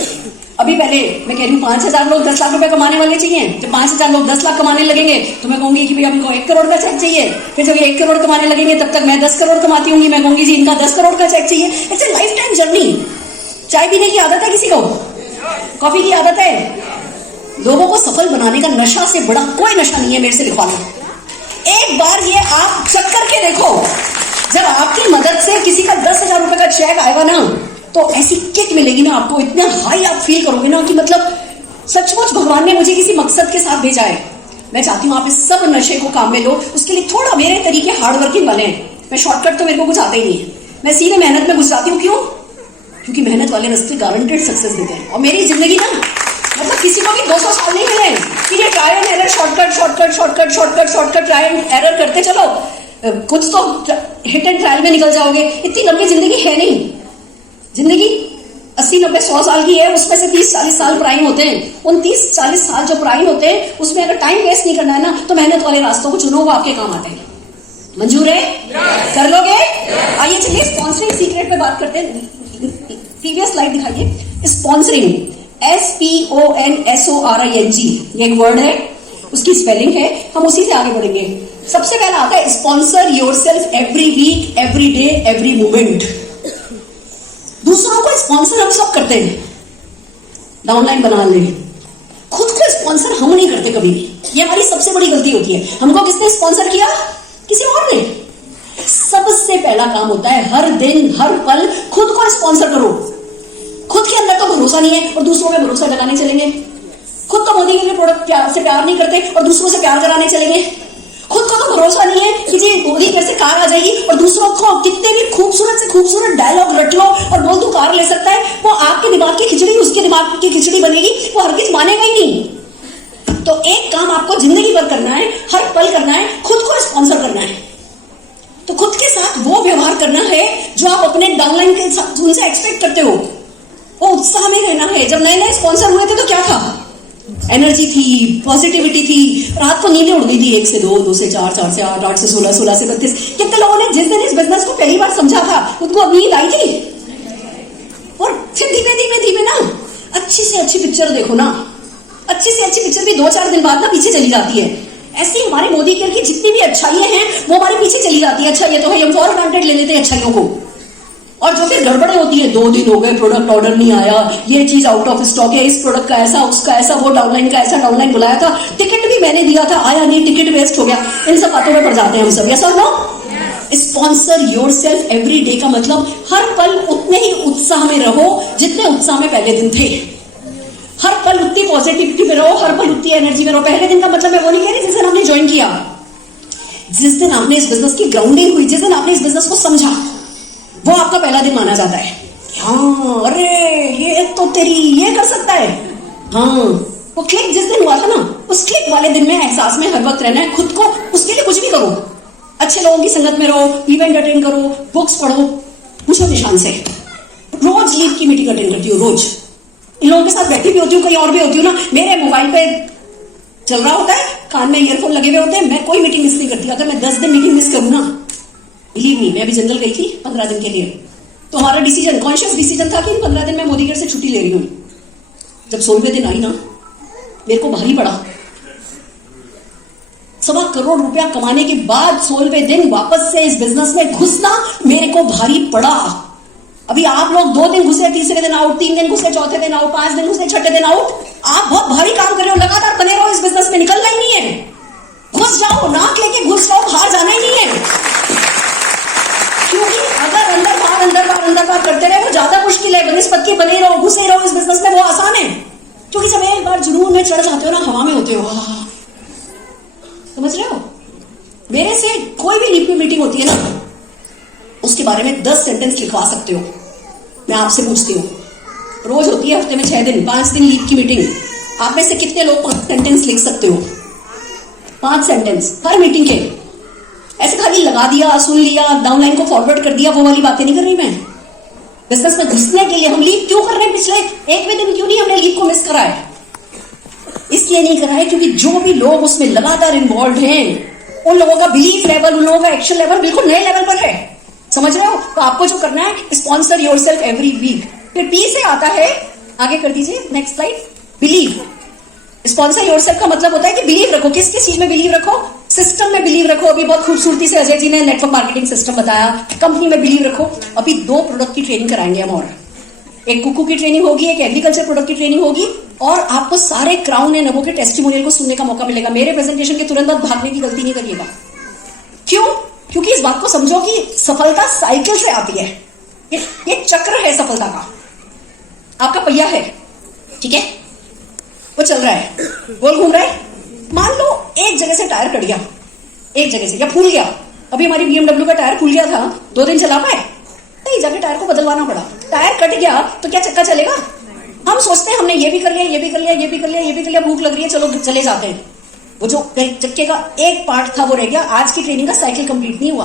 अभी पहले मैं कह रही हूँ 5,000 लोग 10 लाख रुपए कमाने वाले चाहिए। जब 5,000 लोग 10 लाख कमाने लगेंगे तो मैं कहूंगी कि भैया हमको 1 करोड़ का चेक चाहिए। फिर जब ये 1 करोड़ कमाने लगेंगे तब तक मैं 10 करोड़ कमाती हूँ, मैं कहूंगी जी इनका 10 करोड़ का चेक चाहिए। It's a life time journey. चाय पीने की आदत है किसी को? कॉफी की आदत है? लोगों को सफल बनाने का नशा से बड़ा कोई नशा नहीं है, मेरे से लिखवा लो। एक बार ये आप चेक करके देखो, जब आपकी मदद से किसी का 10,000 रुपए का चेक आएगा ना, तो ऐसी किक मिलेगी ना आपको, इतना हाई आप फील करोगे ना कि मतलब सचमुच भगवान ने मुझे किसी मकसद के साथ भेजा है। मैं चाहती हूँ आप इस सब नशे को काम में लो। उसके लिए थोड़ा मेरे तरीके हार्ड वर्किंग वाले हैं। मैं शॉर्टकट तो मेरे को कुछ आता ही नहीं है, मैं सीधे मेहनत में घुस जाती हूँ। क्यों? क्योंकि मेहनत वाले रास्ते गारंटेड सक्सेस देते हैं। और मेरी जिंदगी ना, मतलब किसी को भी 200 साल नहीं मिले कि ये try and error, shortcut try and error करते चलो, कुछ तो हिट एंड ट्रायल में निकल जाओगे। इतनी लंबी जिंदगी है नहीं। जिंदगी 80, 90, 100 साल की है, उसमें से 30-40 साल प्राइम होते हैं। उन 30-40 साल जो प्राइम होते हैं, उसमें अगर टाइम वेस्ट नहीं करना है ना, तो मेहनत वाले रास्तों को चुनो, वो आपके काम आते हैं। मंजूर है? कर लोगे? आइए चलिए स्पॉन्सरिंग सीक्रेट पे बात करते हैं। प्रीवियस स्लाइड दिखाइए। स्पॉन्सरिंग SPONSORING, ये एक वर्ड है, उसकी स्पेलिंग है, हम उसी से आगे बढ़ेंगे। सबसे पहला आता है sponsor yourself every week, every day, every moment. दूसरों को स्पॉन्सर हम सब करते हैं, डाउनलाइन बना ले। खुद को स्पॉन्सर हम नहीं करते कभी भी, ये हमारी सबसे बड़ी गलती होती है। हमको किसने स्पॉन्सर किया? किसी और ने। सबसे पहला काम होता है हर दिन हर पल खुद को स्पॉन्सर करो। खुद के अंदर तो भरोसा नहीं है और दूसरों में भरोसा जगाने चलेंगे। खुद तो मोदी के प्रोडक्ट से प्यार नहीं करते और दूसरों से प्यार कराने चलेंगे। खुद को तो भरोसा नहीं है कि जी मोदी घर से कार आ जाएगी, और दूसरों को कितने भी खूबसूरत से खूबसूरत डायलॉग रट लो और बोल तू कार ले सकता है, वो आपके दिमाग की खिचड़ी उसके दिमाग की खिचड़ी बनेगी, वो हरगिज मानेगा ही नहीं। तो एक काम आपको जिंदगी भर करना है, हर पल करना है, खुद को स्पॉन्सर करना है। तो खुद के साथ वो व्यवहार करना है जो आप अपने डाउनलाइन के साथ उनसे एक्सपेक्ट करते हो। वो उत्साह में रहना है। जब नए नए स्पॉन्सर हुए थे तो क्या था? एनर्जी थी, पॉजिटिविटी थी, रात को नींदें उड़ गई थी। 1 से 2, 2 से 4, 4 से 8, 8 से 16, 16 से 32। कितने लोगों ने जिस दिन इस बिजनेस को पहली बार समझा था उनको अब नींद आई थी। और फिर धीमे धीमे धीमे ना अच्छी से अच्छी पिक्चर देखो ना, अच्छी से अच्छी पिक्चर भी 2-4 दिन बाद ना पीछे चली जाती है। ऐसे ही हमारे मोदी केयर की जितनी भी अच्छाइयां हैं वो हमारे पीछे चली जाती है। अच्छा ये तो है, हम फॉर ग्रांटेड ले लेते हैं अच्छाइयों को। और जो फिर गड़बड़े होती है, 2 दिन हो गए प्रोडक्ट ऑर्डर नहीं आया, ये चीज आउट ऑफ स्टॉक है, इस प्रोडक्ट का ऐसा, उसका ऐसा, वो डाउनलाइन का ऐसा, डाउनलाइन बुलाया था, टिकट भी मैंने दिया था, आया नहीं, टिकट वेस्ट हो गया। इन सब बातों में पड़ जाते हैं हम सब। ऐसा नो? स्पॉन्सर योरसेल्फ एवरी डे का मतलब हर पल उतने ही उत्साह में रहो जितने उत्साह में पहले दिन थे। हर पल उतनी पॉजिटिविटी में रहो, हर पल उतनी एनर्जी में रहो। पहले दिन का मतलब मैं वो नहीं कह रही जिस दिन हमने ज्वाइन किया। जिस दिन आपने इस बिजनेस की ग्राउंडिंग हुई, जिस दिन आपने इस बिजनेस को समझा, वो आपका पहला दिन माना जाता है। हाँ, अरे ये तो तेरी ये कर सकता है। हाँ, वो क्लिक जिस दिन हुआ था ना, उस क्लिक वाले दिन में एहसास में हर वक्त रहना है खुद को। उसके लिए कुछ भी करो, अच्छे लोगों की संगत में रहो, इवेंट अटेंड करो, बुक्स पढ़ो, पूछो निशान से। रोज लीव की मीटिंग अटेंड करती हूँ, रोज इन लोगों के साथ बैठी भी होती हूँ, कहीं और भी होती हूँ ना, मेरे मोबाइल पे चल रहा होता है, कान में ईयरफोन लगे हुए होते हैं, मैं कोई मीटिंग मिस नहीं करती। अगर मैं 10 दिन मीटिंग मिस करूँ ना, बिलीव मी, मैं अभी जंगल गई थी 15 दिन के लिए, तो हमारा डिसीजन, कॉन्शियस डिसीजन था कि इन 15 दिन मैं मोदी घर से छुट्टी ले रही हूँ। जब 16वें दिन आई ना, मेरे को भारी पड़ा। 1.25 करोड़ रुपया कमाने के बाद 16वें दिन वापस से इस बिजनेस में घुसना मेरे को भारी पड़ा। अभी आप लोग 2 दिन घुसे, तीसरे दिन आउट, 3 दिन घुसे, चौथे दिन आउट, 5 दिन घुसे, छठे दिन आउट। आप बहुत भारी काम कर रहे हो, लगातार बने रहो इस बिजनेस में, निकलना ही नहीं है। घुस जाओ, नाक लेके घुस जाओ, बाहर जाना ही नहीं है। क्योंकि अगर अंदर बार करते रहे वो ज्यादा मुश्किल है। बनस्पत की बने रहो, घुसे रहो इस बिजनेस में, वो आसान है। क्योंकि जब एक बार जुनून में चढ़ जाते हो ना, हवा में होते हो, समझ रहे हो? मेरे से कोई भी लीप मीटिंग होती है ना, उसके बारे में 10 सेंटेंस लिखवा सकते हो। मैं आपसे पूछती हूँ, रोज होती है हफ्ते में 6 दिन, 5 दिन लीप की मीटिंग, आप में से कितने लोग 5 सेंटेंस लिख सकते हो? 5 सेंटेंस हर मीटिंग के। ऐसे खाली लगा दिया, सुन लिया, डाउनलाइन को फॉरवर्ड कर दिया, वो वाली बातें नहीं कर रही मैं। बिजनेस में घुसने के लिए हम लीव क्यों कर रहे हैं? पिछले 1वें दिन क्यों नहीं हमने लीव को मिस करा है? इसलिए नहीं करा है क्योंकि जो भी लोग उसमें लगातार इन्वॉल्व हैं, उन लोगों का बिलीफ लेवल, उन लोगों का एक्शन लेवल बिल्कुल नए लेवल पर है। समझ रहे हो? तो आपको जो करना है, स्पॉन्सर योरसेल्फ एवरी वीक। फिर पी से आता है, आगे कर दीजिए, next slide, believe. Sponsor yourself का मतलब होता है कि बिलीव रखो। किस किस चीज में बिलीव रखो? सिस्टम में बिलीव रखो। अभी बहुत खूबसूरती से अजय जी ने नेटवर्क मार्केटिंग सिस्टम बताया। कंपनी में बिलीव रखो। अभी 2 प्रोडक्ट की ट्रेनिंग कराएंगे हम, और एक कुकू की ट्रेनिंग होगी, एक एग्रीकल्चर प्रोडक्ट की ट्रेनिंग होगी, और आपको सारे क्राउन एंड नबो के टेस्टिमोनियल को सुनने का मौका मिलेगा। मेरे प्रेजेंटेशन के तुरंत बाद भागने की गलती नहीं करिएगा। क्यों? क्योंकि इस बात को समझो कि सफलता साइकिल से आती है। ये चक्र है सफलता का। आपका पहिया है, ठीक है, वो चल रहा है, गोल घूम रहा है। मान लो एक जगह से टायर कट गया, एक जगह से, या फूल गया। अभी हमारी BMW का टायर फूल गया था, 2 दिन चला पाए नहीं, जाके टायर को बदलवाना पड़ा। टायर कट गया तो क्या चक्का चलेगा? हम सोचते हैं हमने ये भी कर लिया, ये भी कर लिया, ये भी कर लिया, ये भी कर लिया, भूख लग रही है, चलो चले जाते हैं। वो जो चक्के का एक पार्ट था वो रह गया। आज की ट्रेनिंग का साइकिल कंप्लीट नहीं हुआ।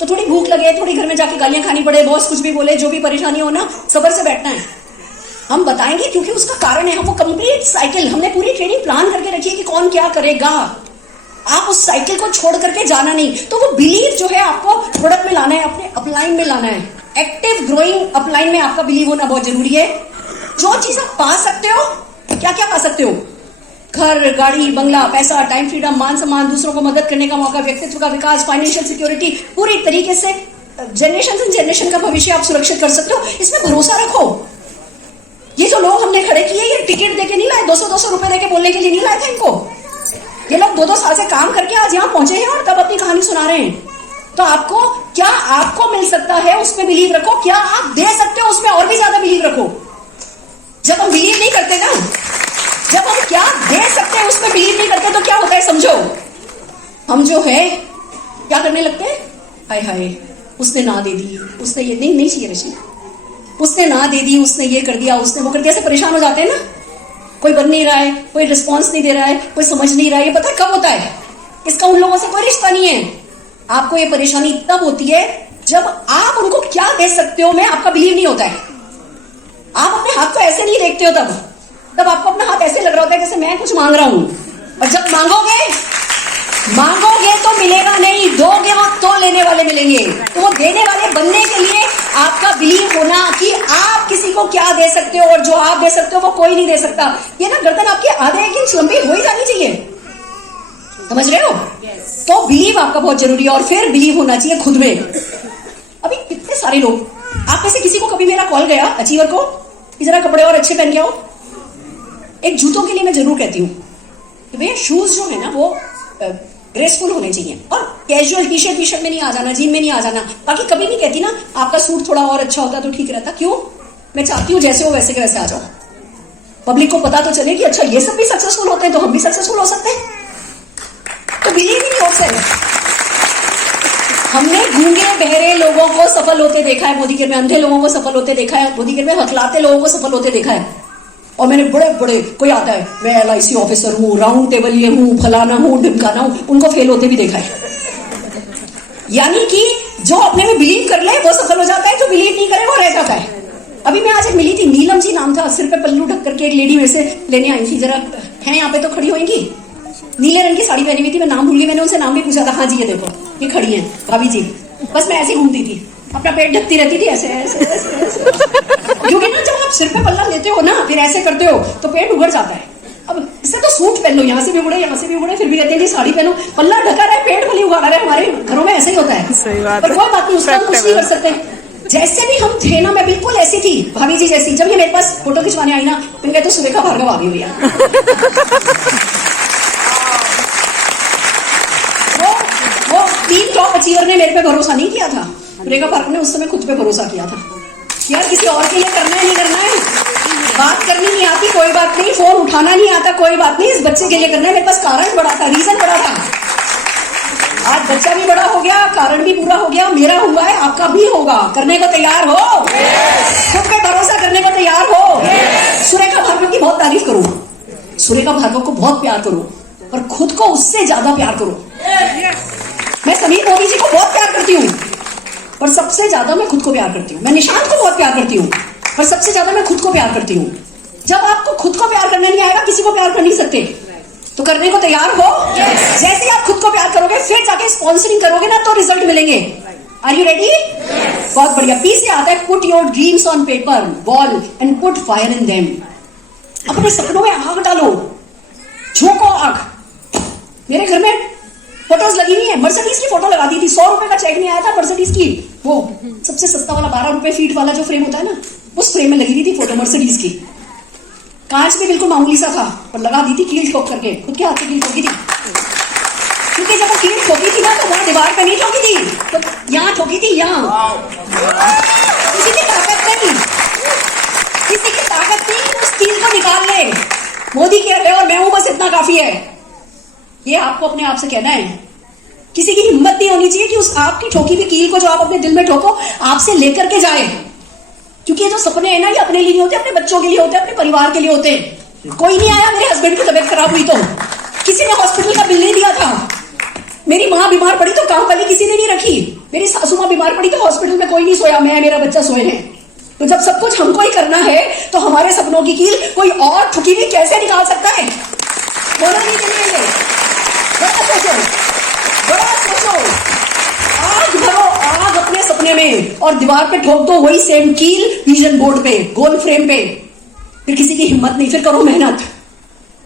तो थोड़ी भूख लगे, थोड़ी घर में जाके गालियां खानी पड़े, बॉस कुछ भी बोले, जो भी परेशानी हो ना, सब्र से बैठना है। हम बताएंगे क्योंकि उसका कारण है। हम वो कंप्लीट साइकिल, हमने पूरी ट्रेनिंग प्लान करके रखी है कि कौन क्या करेगा। आप उस साइकिल को छोड़ करके जाना नहीं। तो वो बिलीव जो है आपको प्रोडक्ट में लाना है, अपने अपलाइन में लाना है। एक्टिव ग्रोइंग अपलाइन में आपका बिलीव होना बहुत जरूरी है। जो चीज आप पा सकते हो, क्या क्या पा सकते हो? घर, गाड़ी, बंगला, पैसा, टाइम फ्रीडम, मान सम्मान, दूसरों को मदद करने का मौका, व्यक्तित्व का विकास, फाइनेंशियल सिक्योरिटी, पूरी तरीके से जनरेशन का भविष्य आप सुरक्षित कर सकते हो। इसमें भरोसा रखो। ये जो लोग हमने खड़े किए, ये टिकट देके नहीं लाए, 200-200 रुपए देके बोलने के लिए नहीं लाए थे इनको। ये लोग 2-2 साल से काम करके आज यहाँ पहुंचे हैं और तब अपनी कहानी सुना रहे हैं। तो आपको क्या आपको मिल सकता है उसमें बिलीव रखो। क्या आप दे सकते हो उसमें और भी ज्यादा बिलीव रखो। जब हम बिलीव नहीं करते ना, जब हम क्या दे सकते हैं उसमें बिलीव नहीं करते, तो क्या होता है समझो, हम जो है क्या करने लगते हैं? हाय हाय, उसने ना दे दी, उसने ये नहीं चाहिए रशी, उसने ना दे दी, उसने ये कर दिया, उसने वो कर दिया, ऐसे परेशान हो जाते हैं ना। कोई बन नहीं रहा है, कोई रिस्पॉन्स नहीं दे रहा है, कोई समझ नहीं रहा है। ये पता है कब होता है? इसका उन लोगों से कोई रिश्ता नहीं है। आपको ये परेशानी तब होती है जब आप उनको क्या दे सकते हो में आपका बिलीव नहीं होता है। आप अपने हाथ को ऐसे नहीं देखते हो, तब आपको अपना हाथ ऐसे लग रहा होता है जैसे मैं कुछ मांग रहा हूं। और जब मांगोगे तो मिलेगा नहीं, दोगे वक्त तो लेने वाले मिलेंगे। तो वो देने वाले बनने के लिए आपका बिलीव होना कि आप किसी को क्या दे सकते हो, और जो आप दे सकते हो वो कोई नहीं दे सकता। ये ना गर्दन आपकी आधे 1 इंच लंबी हो ही जानी चाहिए। समझ रहे हो? तो बिलीव आपका बहुत जरूरी है। और फिर बिलीव होना चाहिए खुद में। अभी कितने सारे लोग, आप में से किसी को कभी मेरा कॉल गया अचीवर को कि जरा कपड़े और अच्छे पहन के आओ? एक जूतों के लिए मैं जरूर कहती हूँ कि भैया शूज जो है ना वो ग्रेसफुल होने चाहिए, और कैजुअल टी शर्ट में नहीं आ जाना, जीन में नहीं आ जाना। बाकी कभी नहीं कहती ना आपका सूट थोड़ा और अच्छा होता तो ठीक रहता। क्यों? मैं चाहती हूँ जैसे हो वैसे के वैसे आ जाओ। पब्लिक को पता तो चले कि अच्छा ये सब भी सक्सेसफुल होते हैं तो हम भी सक्सेसफुल हो सकते हैं। तो बिलीव ही नहीं हो सकते। हमने गूंगे बहरे लोगों को सफल होते देखा है मोदी केयर में, अंधे लोगों को सफल होते देखा है मोदी केयर में, हकलाते लोगों को सफल होते देखा है। और मैंने बड़े बड़े, कोई आता है मैं LIC ऑफिसर हूँ, राउंड टेबल ये हूँ, फलाना हूँ, ढिमकाना हूँ, उनको फेल होते भी देखा है। यानी कि जो अपने में बिलीव कर ले वो सफल हो जाता है, जो बिलीव नहीं करे वो रह जाता है। अभी मैं आज एक मिली थी, नीलम जी नाम था, सिर पे पल्लू ढक करके एक लेडी मेरे से लेने आई थी, जरा है यहाँ पे तो खड़ी होंगी, नीले रंग की साड़ी पहनी हुई थी, मैं नाम भूल गई, मैंने उनसे नाम भी पूछा था, हाँ जी ये देखो ये खड़ी है भाभी जी। बस मैं ऐसे घूमती थी, अपना पेट ढकती रहती थी ऐसे ऐसे ऐसे, ऐसे। क्योंकि ना जब आप सिर पे पल्ला लेते हो ना फिर ऐसे करते हो तो पेट उगड़ जाता है। अब इससे तो सूट पहन लो, यहाँ से भी उगड़े यहाँ से भी उगड़े, फिर भी कहते हैं साड़ी पहनो, पल्ला ढका रहे पेट भले उगाड़ा रहे, हमारे घरों में ऐसे ही होता है। सही बात पर कोई बात नहीं, उसका कुछ नहीं कर सकते। जैसे भी हम थे ना, मैं बिल्कुल ऐसी थी भाभी जी जैसी। जब ये मेरे पास फोटो खिंचवाने आई ना, मैंने कहा तो सुरेखा भार्गव आ गई भैया। वो 3 टॉप अचीवर ने मेरे पे भरोसा नहीं किया था, सुरेखा भार्गव ने उस समय खुद पे भरोसा किया था। यार किसी और के लिए करना है नहीं करना है, बात करनी नहीं आती कोई बात नहीं, फोन उठाना नहीं आता कोई बात नहीं, इस बच्चे के लिए करना है। मेरे पास कारण बड़ा था, रीजन बड़ा था। आज बच्चा भी बड़ा हो गया, कारण भी पूरा हो गया, मेरा हुआ है, आपका भी होगा। करने को तैयार हो? खुद पे भरोसा करने को तैयार हो? सुरेखा भार्गव की बहुत तारीफ करो, सुरेखा भार्गव को बहुत प्यार करो, पर खुद को उससे ज्यादा प्यार करो। मैं समीर मोदी जी को बहुत प्यार करती हूँ, पर सबसे ज्यादा मैं खुद को प्यार करती हूँ। मैं निशांत को बहुत प्यार करती हूँ, पर सबसे ज्यादा मैं खुद को प्यार करती हूँ। जब आपको खुद को प्यार करने नहीं आएगा, किसी को प्यार कर नहीं सकते, तो करने को तैयार हो? जैसे आप खुद को प्यार करोगे फिर जाके स्पॉन्सरिंग करोगे ना तो रिजल्ट मिलेंगे। Are you ready? बहुत बढ़िया। पी से आता है put your dreams on paper wall and put fire in them. अपने सपनों में आग डालो, झोंको आग। मेरे घर में फोटोज लगी हुई है, मर्सिडीज की फोटो लगा दी थी, 100 रुपए का चेक नहीं आया था मर्सिडीज की, वो सबसे सस्ता वाला 12 रुपए फीट वाला जो फ्रेम होता है ना, उस फ्रेम में लगी हुई थी फोटो मर्सिडीज की। कांच भी बिल्कुल मामूली सा था, पर लगा दी थी कील ठोक करके, खुद के हाथ से कील ठोकी थी। क्योंकि जब वो कील ठोकी थी ना तो वहां दीवार पे नहीं ठोकी थी, तो यहाँ ठोकी थी, यहाँ। किसी की ताकत नहीं, किसी की ताकत नहीं उस कील को निकाल ले। मोदी कह रहे और मैं हूं, बस इतना काफी है। ये आपको अपने आप से कहना है। किसी की हिम्मत नहीं होनी चाहिए कि उस आपकी ठोकी हुई कील को जो आप अपने दिल में ठोको आपसे लेकर के जाए। क्योंकि ये जो सपने हैं ना, ये अपने लिए नहीं होते, अपने बच्चों के लिए होते, अपने परिवार के लिए होते। कोई नहीं आया, मेरे हस्बैंड की तबीयत खराब हुई तो किसी ने हॉस्पिटल का बिल नहीं दिया था। मेरी माँ बीमार पड़ी तो काम वाली किसी ने नहीं रखी। मेरी सासू माँ बीमार पड़ी तो हॉस्पिटल में कोई नहीं सोया, मैं मेरा बच्चा सोए हैं। तो जब सब कुछ हमको ही करना है तो हमारे सपनों की कील कोई और ठुकी हुई कैसे निकाल सकता है? बोला नहीं चलेंगे। बड़ा सोचो, बड़ा सोचो, आग भरो आग अपने सपने में और दीवार पे ठोक दो वही सेम कील विजन बोर्ड पे, गोल फ्रेम पे। फिर किसी की हिम्मत नहीं, फिर करो मेहनत।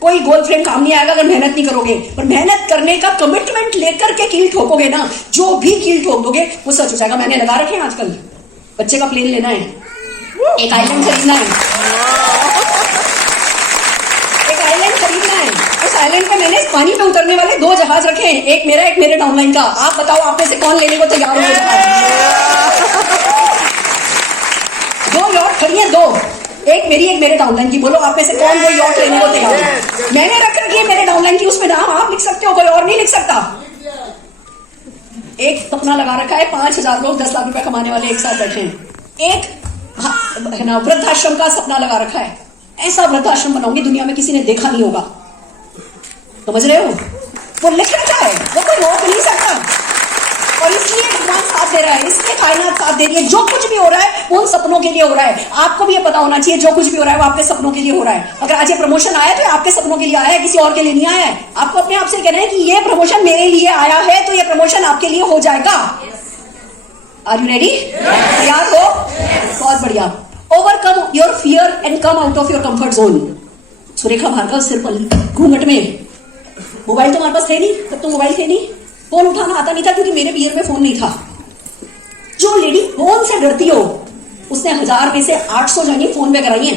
कोई गोल फ्रेम काम नहीं आएगा अगर मेहनत नहीं करोगे, पर मेहनत करने का कमिटमेंट लेकर के कील ठोकोगे ना, जो भी कील ठोक दोगे वो सच हो जाएगा। मैंने लगा रखे हैं आजकल, बच्चे का प्लेन लेना है, एक आइलैंड खरीदना है, एक आइलैंड खरीदना है। उस आइलैंड पे मैंने पानी पे उतरने वाले 2 जहाज रखे हैं, एक मेरा एक मेरे डाउनलाइन का। आप बताओ आप में से कौन लेने को तैयार हो? 2 यॉट खड़ी है, 2, एक मेरी एक मेरे डाउनलाइन की। बोलो आप में से कौन वो यॉट लेने को तैयार है? मैंने रख रखी है मेरे डाउनलाइन की, उसमें नाम आप लिख सकते हो, कोई और नहीं लिख सकता। एक सपना लगा रखा है, 5000 लोग 10 लाख रुपए कमाने वाले एक साथ बैठे हैं। एक है ना वृद्धाश्रम का सपना लगा रखा है, ऐसा वृद्धाश्रम बनाऊंगी दुनिया में किसी ने देखा नहीं होगा। समझ रहे हो? वो लिख रखा है, वो कोई रोक नहीं सकता। और इसलिए भगवान साथ दे रहा है, इसलिए कायनात साथ दे रही है। जो कुछ भी हो रहा है वो उन सपनों के लिए हो रहा है। आपको भी ये पता होना चाहिए, जो कुछ भी हो रहा है वो आपके सपनों के लिए हो रहा है। अगर आज ये प्रमोशन आया तो ये आपके सपनों के लिए आया है, किसी और के लिए नहीं आया है। आपको अपने आप से कहना है कि ये प्रमोशन मेरे लिए आया है तो ये प्रमोशन आपके लिए हो जाएगा। Are you ready? तैयार हो? बहुत बढ़िया। Overcome your fear and come out of your comfort zone. Surekha Bhargava सिर पर घूंघट में, मोबाइल तो हमारे पास थे नहीं, तब तो मोबाइल थे नहीं, फोन उठाना आता नहीं था क्योंकि मेरे पियर में फोन नहीं था। जो लेडी फोन से डरती हो उसने 1000 में से 800 जनी फोन पे कराई है।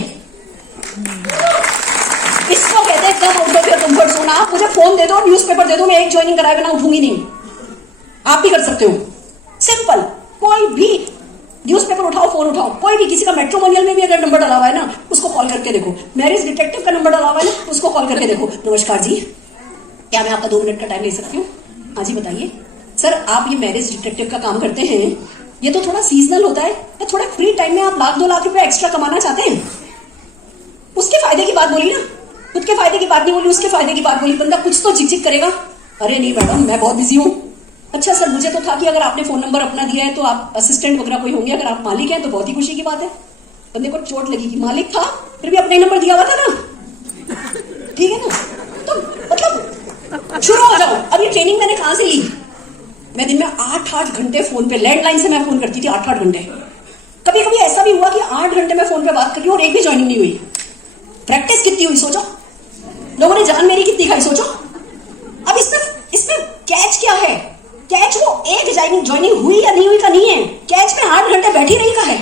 इसको कहते हैं कम out of your comfort zone. आप मुझे फोन दे दो, न्यूज़पेपर दे दो, मैं एक ज्वाइनिंग कराए बिना उठूंगी नहीं। आप भी कर सकते हो, सिंपल। कोई भी न्यूज़पेपर उठाओ, फोन उठाओ, कोई भी, किसी का मैट्रिमोनियल में भी अगर नंबर डाला हुआ है ना उसको कॉल करके देखो। मैरिज डिटेक्टिव का नंबर डाला हुआ है ना उसको कॉल करके देखो। नमस्कार जी, क्या मैं आपका 2 मिनट का टाइम ले सकती हूँ? हाँ जी बताइए। सर आप ये मैरिज डिटेक्टिव का काम करते हैं, ये तो थोड़ा सीजनल होता है, या थोड़ा फ्री टाइम में आप 1-2 लाख रुपए एक्स्ट्रा कमाना चाहते हैं, उसके फायदे की बात बोली ना, खुद के फायदे की बात नहीं बोली, उसके फायदे की बात बोली। बंदा कुछ तो झिक करेगा, अरे नहीं मैडम मैं बहुत बिजी हूँ। अच्छा सर मुझे तो था कि अगर आपने फोन नंबर अपना दिया है तो आप असिस्टेंट वगैरह कोई होंगे, अगर आप मालिक हैं तो बहुत ही खुशी की बात है। बंदे को चोट लगी कि मालिक था फिर भी अपने नंबर दिया हुआ था ना, ठीक है ना। तो मतलब शुरू हो जाओ। अब ये ट्रेनिंग मैंने कहां से ली? मैं दिन में 8-8 घंटे फोन पे, लैंडलाइन से मैं फोन करती थी 8-8 घंटे। कभी कभी ऐसा भी हुआ कि 8 घंटे मैं फोन पे बात कर रही हूँ और एक भी ज्वाइनिंग नहीं हुई। प्रैक्टिस कितनी हुई सोचो, लोगों ने जान मेरी कितनी खाई सोचो। अब इसमें कैच क्या है? कैच वो एक ज्वाइनिंग हुई या नहीं हुई का नहीं है, कैच में 8 घंटे बैठी रही का है।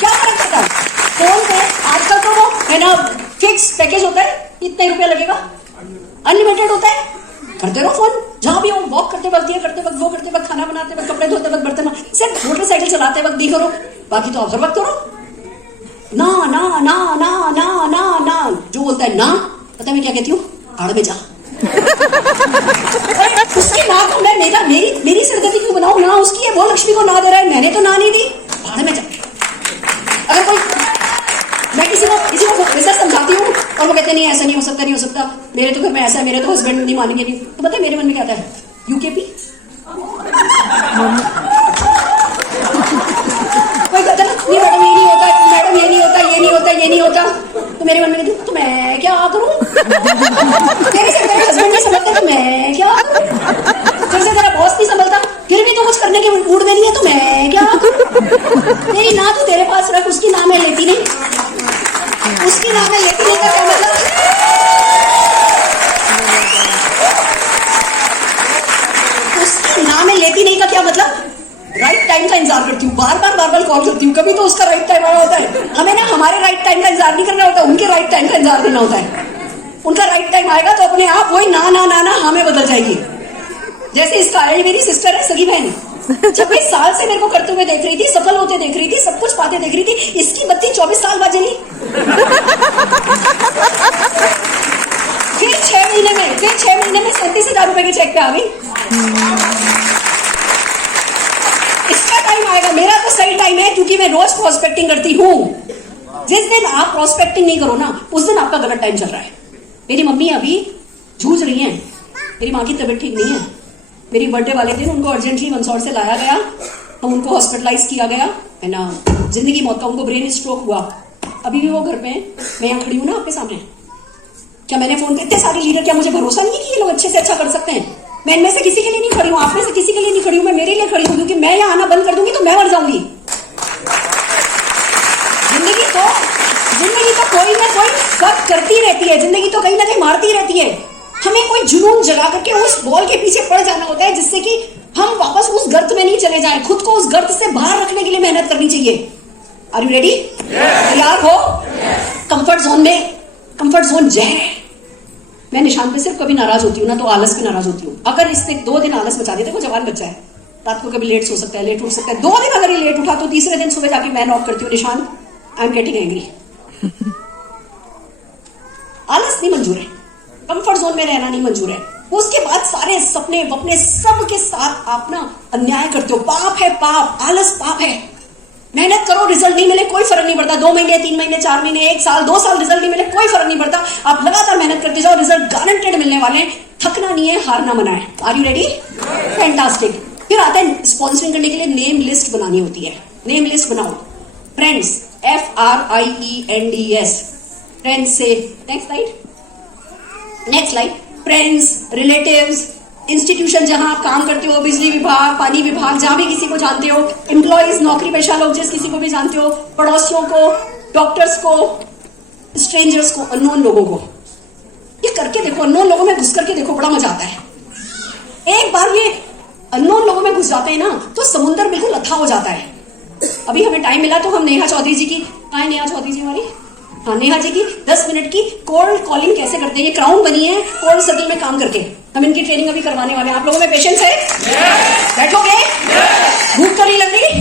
क्या फर्क पड़ता है? फोन पे आजकल तो वो है ना फिक्स पैकेज होता है, इतने रुपया लगेगा, अनलिमिटेड होता है, करते रहो फोन जहां भी हो, वॉक करते वक्त, ये करते वक्त, वो करते वक्त, खाना बनाते वक्त, कपड़े धोते वक्त, बर्तन, सिर्फ मोटरसाइकिल चलाते वक्त भी करो, बाकी तो हर वक्त करो। ना ना ना ना ना ना ना, जो बोलता है ना, पता है मैं क्या कहती हूँ? आड़ में जा। उसकी ना को मैं मेरी सिरदर्दी क्यों बनाऊं? ना उसकी है, वो लक्ष्मी को ना दे रहा है, मैंने तो ना नहीं दी, आड़ में जा। अगर कोई मैं किसी को रिसर्च समझाती हूँ और वो कहते नहीं ऐसा नहीं हो सकता, नहीं हो सकता, मेरे तो घर में ऐसा है, मेरे तो हस्बैंड नहीं मानेंगे, नहीं, तो पता है मेरे मन में क्या आता है? यूकेपी। कोई कहता ना नहीं मैडम ये नहीं होता, मैडम ये नहीं होता, ये नहीं होता, ये नहीं होता, तो मेरे मन में कहती तो मैं क्या करूं? तेरे से तेरे हस्बैंड नहीं समझते तो मैं क्या करूं? तेरे से तेरा बॉस नहीं समझता फिर भी तो कुछ करने के मूड में नहीं है तो मैं क्या करूं? तेरी ना तो तेरे पास रख, उसकी ना मैं लेती नहीं, उसकी ना मैं लेती नहीं का क्या मतलब? उसकी ना मैं लेती नहीं का क्या मतलब? राइट टाइम का इंतजार करती हूँ, बार बार कॉल करती हूँ, कभी तो उसका राइट टाइम आया होता है। हमें ना हमारे राइट टाइम का इंतजार नहीं करना होता, उनके राइट टाइम का इंतजार करना होता है। उनका राइट टाइम आएगा तो अपने आप वही ना ना ना ना हाँ में बदल जाएगी। जैसे इसका मेरी सिस्टर है, सगी बहन, 26 साल से मेरे को करते हुए देख रही थी, सफल होते देख रही थी, सब कुछ पाते देख रही थी, इसकी बत्ती 24 साल बाद जली। फिर 6 महीने में 37,000 रुपए के चेक पे आ गई। इसका टाइम आएगा, मेरा तो सही टाइम है क्योंकि मैं रोज प्रोस्पेक्टिंग करती हूँ। जिस दिन आप प्रोस्पेक्टिंग नहीं करो ना, उस दिन आपका गलत टाइम चल रहा है। मेरी मम्मी अभी जूझ रही हैं, मेरी माँ की तबीयत ठीक नहीं है। मेरी बर्थडे वाले दिन उनको अर्जेंटली मंदसौर से लाया गया, हम उनको हॉस्पिटलाइज किया गया है ना, जिंदगी मौत का, उनको ब्रेन स्ट्रोक हुआ। अभी भी वो घर पे हैं, मैं यहाँ खड़ी हूँ ना आपके सामने। क्या मैंने फोन किए? इतने सारे लीडर, क्या मुझे भरोसा नहीं है कि ये लोग अच्छे से अच्छा कर सकते हैं? मैं इनमें से किसी के लिए नहीं खड़ी हूँ, आप में से किसी के लिए नहीं खड़ी हूँ, मैं मेरे लिए खड़ी हूँ, क्योंकि मैं यहाँ आना बंद कर दूंगी तो मैं मर जाऊंगी। जिंदगी तो कोई ना कोई वक्त करती रहती है, जिंदगी तो कहीं ना कहीं मारती रहती है। हमें कोई जुनून जगा करके उस बॉल के पीछे पड़ जाना होता है, जिससे कि हम वापस उस गर्त में नहीं चले जाएं। खुद को उस गर्त से बाहर रखने के लिए मेहनत करनी चाहिए। Are you ready? तैयार हो? कंफर्ट जोन जय है। मैं निशान पे सिर्फ कभी नाराज होती हूँ ना तो आलस पे नाराज होती हूँ। अगर इसने 2 दिन आलस बचा दिया, देखो जवान बच्चा है, रात को कभी लेट सो सकता है, लेट उठ सकता है, 2 दिन अगर ये लेट उठा तो तीसरे दिन सुबह जाके मैं नॉक करती हूँ, निशान आई एम गेटिंग एंग्री। आलस नहीं मंजूर है, कंफर्ट जोन में रहना नहीं मंजूर है। उसके बाद सारे सपने वपने सब के साथ आप ना अन्याय करते हो। पाप है, पाप, आलस पाप है। मेहनत करो, रिजल्ट नहीं मिले कोई फर्क नहीं पड़ता। 2 महीने, 3 महीने, 4 महीने, 1 साल, 2 साल रिजल्ट नहीं मिले कोई फर्क नहीं पड़ता। आप लगातार मेहनत करते जाओ, रिजल्ट गारंटेड मिलने वाले हैं। थकना नहीं है, हारना मना है। Are you ready? फैंटास्टिक। फिर आता है स्पॉन्सरिंग करने के लिए नेम लिस्ट बनानी होती है। नेम लिस्ट बनाओ। फ्रेंड्स, FRIENDS, फ्रेंड्स से next slide. Friends, relatives, institution जहां आप काम करते हो, बिजली विभाग, पानी विभाग, जहां भी किसी को जानते हो, एम्प्लॉइज, नौकरी पेशा लोग जिस किसी को भी जानते हो, पड़ोसियों को, डॉक्टर्स को, स्ट्रेंजर्स को, अननोन लोगों को। ये करके देखो, अननोन लोगों में घुस करके देखो, बड़ा मजा आता है। एक बार ये अननोन लोगों में घुस जाते हैं ना तो समुद्र बिल्कुल अथाह हो जाता है। अभी हमें टाइम मिला तो हम नेहा चौधरी जी की, हाँ नेहा चौधरी जी हमारी, हाँ नेहा जी की 10 मिनट की कोल्ड कॉलिंग कैसे करते हैं, ये क्राउन बनी है कोल्ड सर्कल में काम करके। हम इनकी ट्रेनिंग अभी करवाने वाले हैं। आप लोगों में पेशेंस है? बैठोगे? भूख तो नहीं लग रही?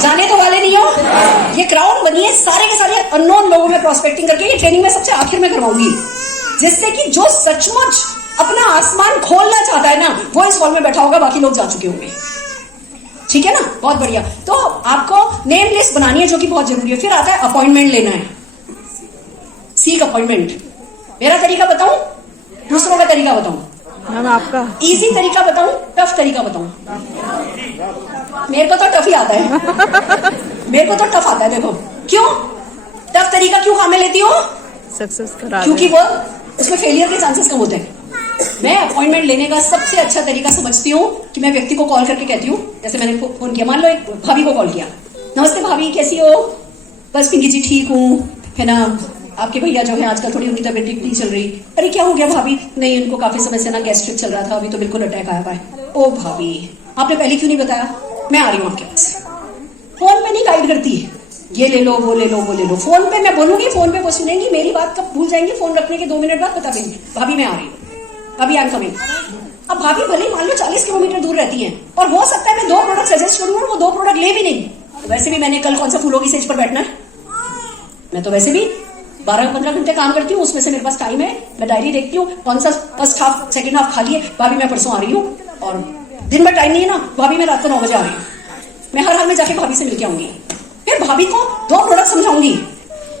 जाने तो वाले नहीं हो? ये क्राउन बनी है सारे के सारे अननोन लोगों में प्रोस्पेक्टिंग करके। ये ट्रेनिंग में सबसे आखिर में करवाऊंगी, जिससे कि जो सचमुच अपना आसमान खोलना चाहता है ना, वो इस हॉल में बैठा होगा, बाकी लोग जा चुके होंगे। ठीक है ना, बहुत बढ़िया। तो आपको नेम लिस्ट बनानी है, जो कि बहुत जरूरी है। फिर आता है अपॉइंटमेंट लेना है, सीक अपॉइंटमेंट। मेरा तरीका बताऊं, दूसरों का तरीका बताऊं? मैम आपका इजी तरीका बताऊं, टफ तरीका बताऊं? मेरे को तो टफ ही आता है। मेरे को तो टफ आता है। देखो क्यों टफ तरीका क्यों काम में लेती हूँ? सक्सेस करा, क्योंकि वो उसमें फेलियर के चांसेस कम होते हैं। मैं अपॉइंटमेंट लेने का सबसे अच्छा तरीका समझती हूँ कि मैं व्यक्ति को कॉल करके कहती हूँ, जैसे मैंने फोन किया, मान लो एक भाभी को कॉल किया, नमस्ते भाभी कैसी हो? बस पिंकी जी ठीक हूँ, है ना, आपके भैया जो है आजकल थोड़ी उनकी तबीयत ठीक नहीं चल रही। अरे क्या हो गया भाभी? नहीं, उनको काफी समय से ना गैस्ट्रिक चल रहा था, अभी तो बिल्कुल अटैक आया हुआ है। ओ भाभी आपने पहले क्यों नहीं बताया? मैं आ रही हूँ आपके पास। फोन पे नहीं गाइड करती है, ये ले लो वो ले लो वो ले लो। फोन पे मैं बोलूंगी, फोन पे वो सुनेंगी, मेरी बात कब भूल जाएंगी, फोन रखने के 2 मिनट बाद बता देंगी भाभी मैं आ रही हूँ, अभी आई एम कमिंग। अब भाभी भले मान लो 40 किलोमीटर दूर रहती हैं, और हो सकता है मैं 2 प्रोडक्ट सजेस्ट करूँ और वो 2 प्रोडक्ट ले भी नहीं। तो वैसे भी मैंने कल कौन सा फूलों की सेज पर बैठना है, मैं तो वैसे भी 12-15 घंटे काम करती हूँ, उसमें से मेरे पास टाइम है, मैं डायरी देखती हूँ कौन सा फर्स्ट हाफ सेकंड हाफ खाली है, भाभी मैं परसों आ रही हूँ, और दिन में टाइम नहीं है ना, भाभी मैं रात को 9 बजे आ रही हूँ। मैं हर हाल में जाके भाभी से मिलके आऊंगी, फिर भाभी को 2 प्रोडक्ट समझाऊंगी,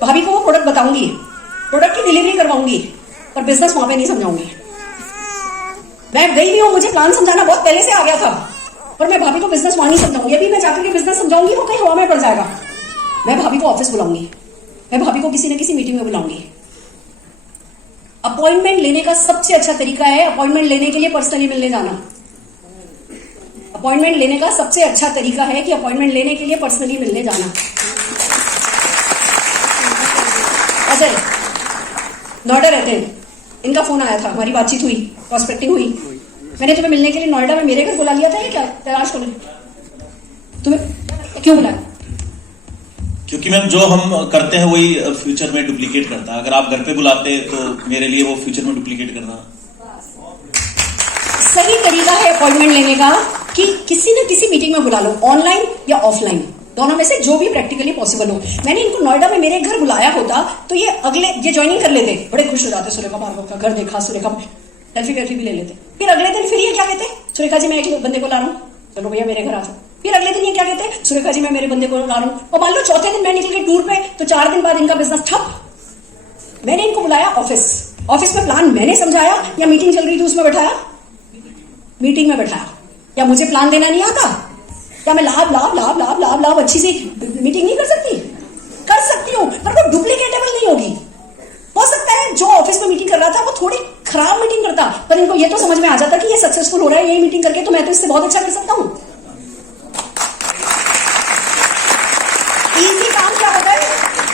भाभी को वो प्रोडक्ट बताऊंगी, प्रोडक्ट की डिलीवरी करवाऊंगी, पर बिजनेस वहां पे नहीं समझाऊंगी। मैं गई भी हूँ, मुझे प्लान समझाना बहुत पहले से आ गया था, पर मैं भाभी को बिजनेस वहां नहीं समझाऊंगी। अभी मैं जाकर के बिजनेस समझाऊंगी वो कहीं हवा में पड़ जाएगा। मैं भाभी को ऑफिस बुलाऊंगी, मैं भाभी को किसी न किसी मीटिंग में बुलाऊंगी। अपॉइंटमेंट लेने का सबसे अच्छा तरीका है अपॉइंटमेंट लेने के लिए पर्सनली मिलने जाना। अपॉइंटमेंट लेने का सबसे अच्छा तरीका है कि अपॉइंटमेंट लेने के लिए पर्सनली मिलने जाना। अजय नोएडा रहते हैं, इनका फोन आया था, हमारी बातचीत हुई, प्रॉस्पेक्टिंग हुई। मैंने तुम्हें मिलने के लिए नोएडा में मेरे घर बुला लिया था, ये क्या तलाश करो? तुम्हें क्यों बुलाया? क्योंकि मैम जो हम करते हैं वही फ्यूचर में डुप्लीकेट करता है। अगर आप घर पे बुलाते तो मेरे लिए वो फ्यूचर में डुप्लीकेट करना सही तरीका है अपॉइंटमेंट लेने का कि किसी न किसी मीटिंग में बुला लो, ऑनलाइन या ऑफलाइन, दोनों में से जो भी प्रैक्टिकली पॉसिबल हो। मैंने इनको नोएडा में मेरे घर बुलाया होता तो ये ज्वाइनिंग कर लेते, बड़े खुश हो जाते, सुरेखा भार्गव का घर देखा, सुरेखा सेल्फी भी ले लेते। फिर अगले दिन फिर ये क्या कहते, सुरेखा जी मैं एक बंदे को ला रहा हूँ, चलो भैया मेरे घर आ जाओ। फिर अगले दिन ये क्या कहते, सुरेखा जी मैं मेरे बंदे को ला रहा हूँ। और मान लो चौथे दिन मैं निकल के टूर पे, तो 4 दिन बाद इनका बिजनेस ठप। मैंने इनको बुलाया ऑफिस में प्लान मैंने समझाया या मीटिंग चल रही थी उसमें बैठाया? मीटिंग में बैठाया। क्या मुझे प्लान देना नहीं आता? क्या मैं लाभ अच्छी सी मीटिंग नहीं कर सकती? कर सकती हूँ, पर वो डुप्लीकेटेबल नहीं होगी। हो सकता है जो ऑफिस में मीटिंग कर रहा था वो थोड़ी खराब मीटिंग करता, पर इनको ये तो समझ में आ जाता कि ये सक्सेसफुल हो रहा है यही मीटिंग करके, तो मैं तो इससे बहुत अच्छा कर सकता हूँ। इजी काम क्या होता है?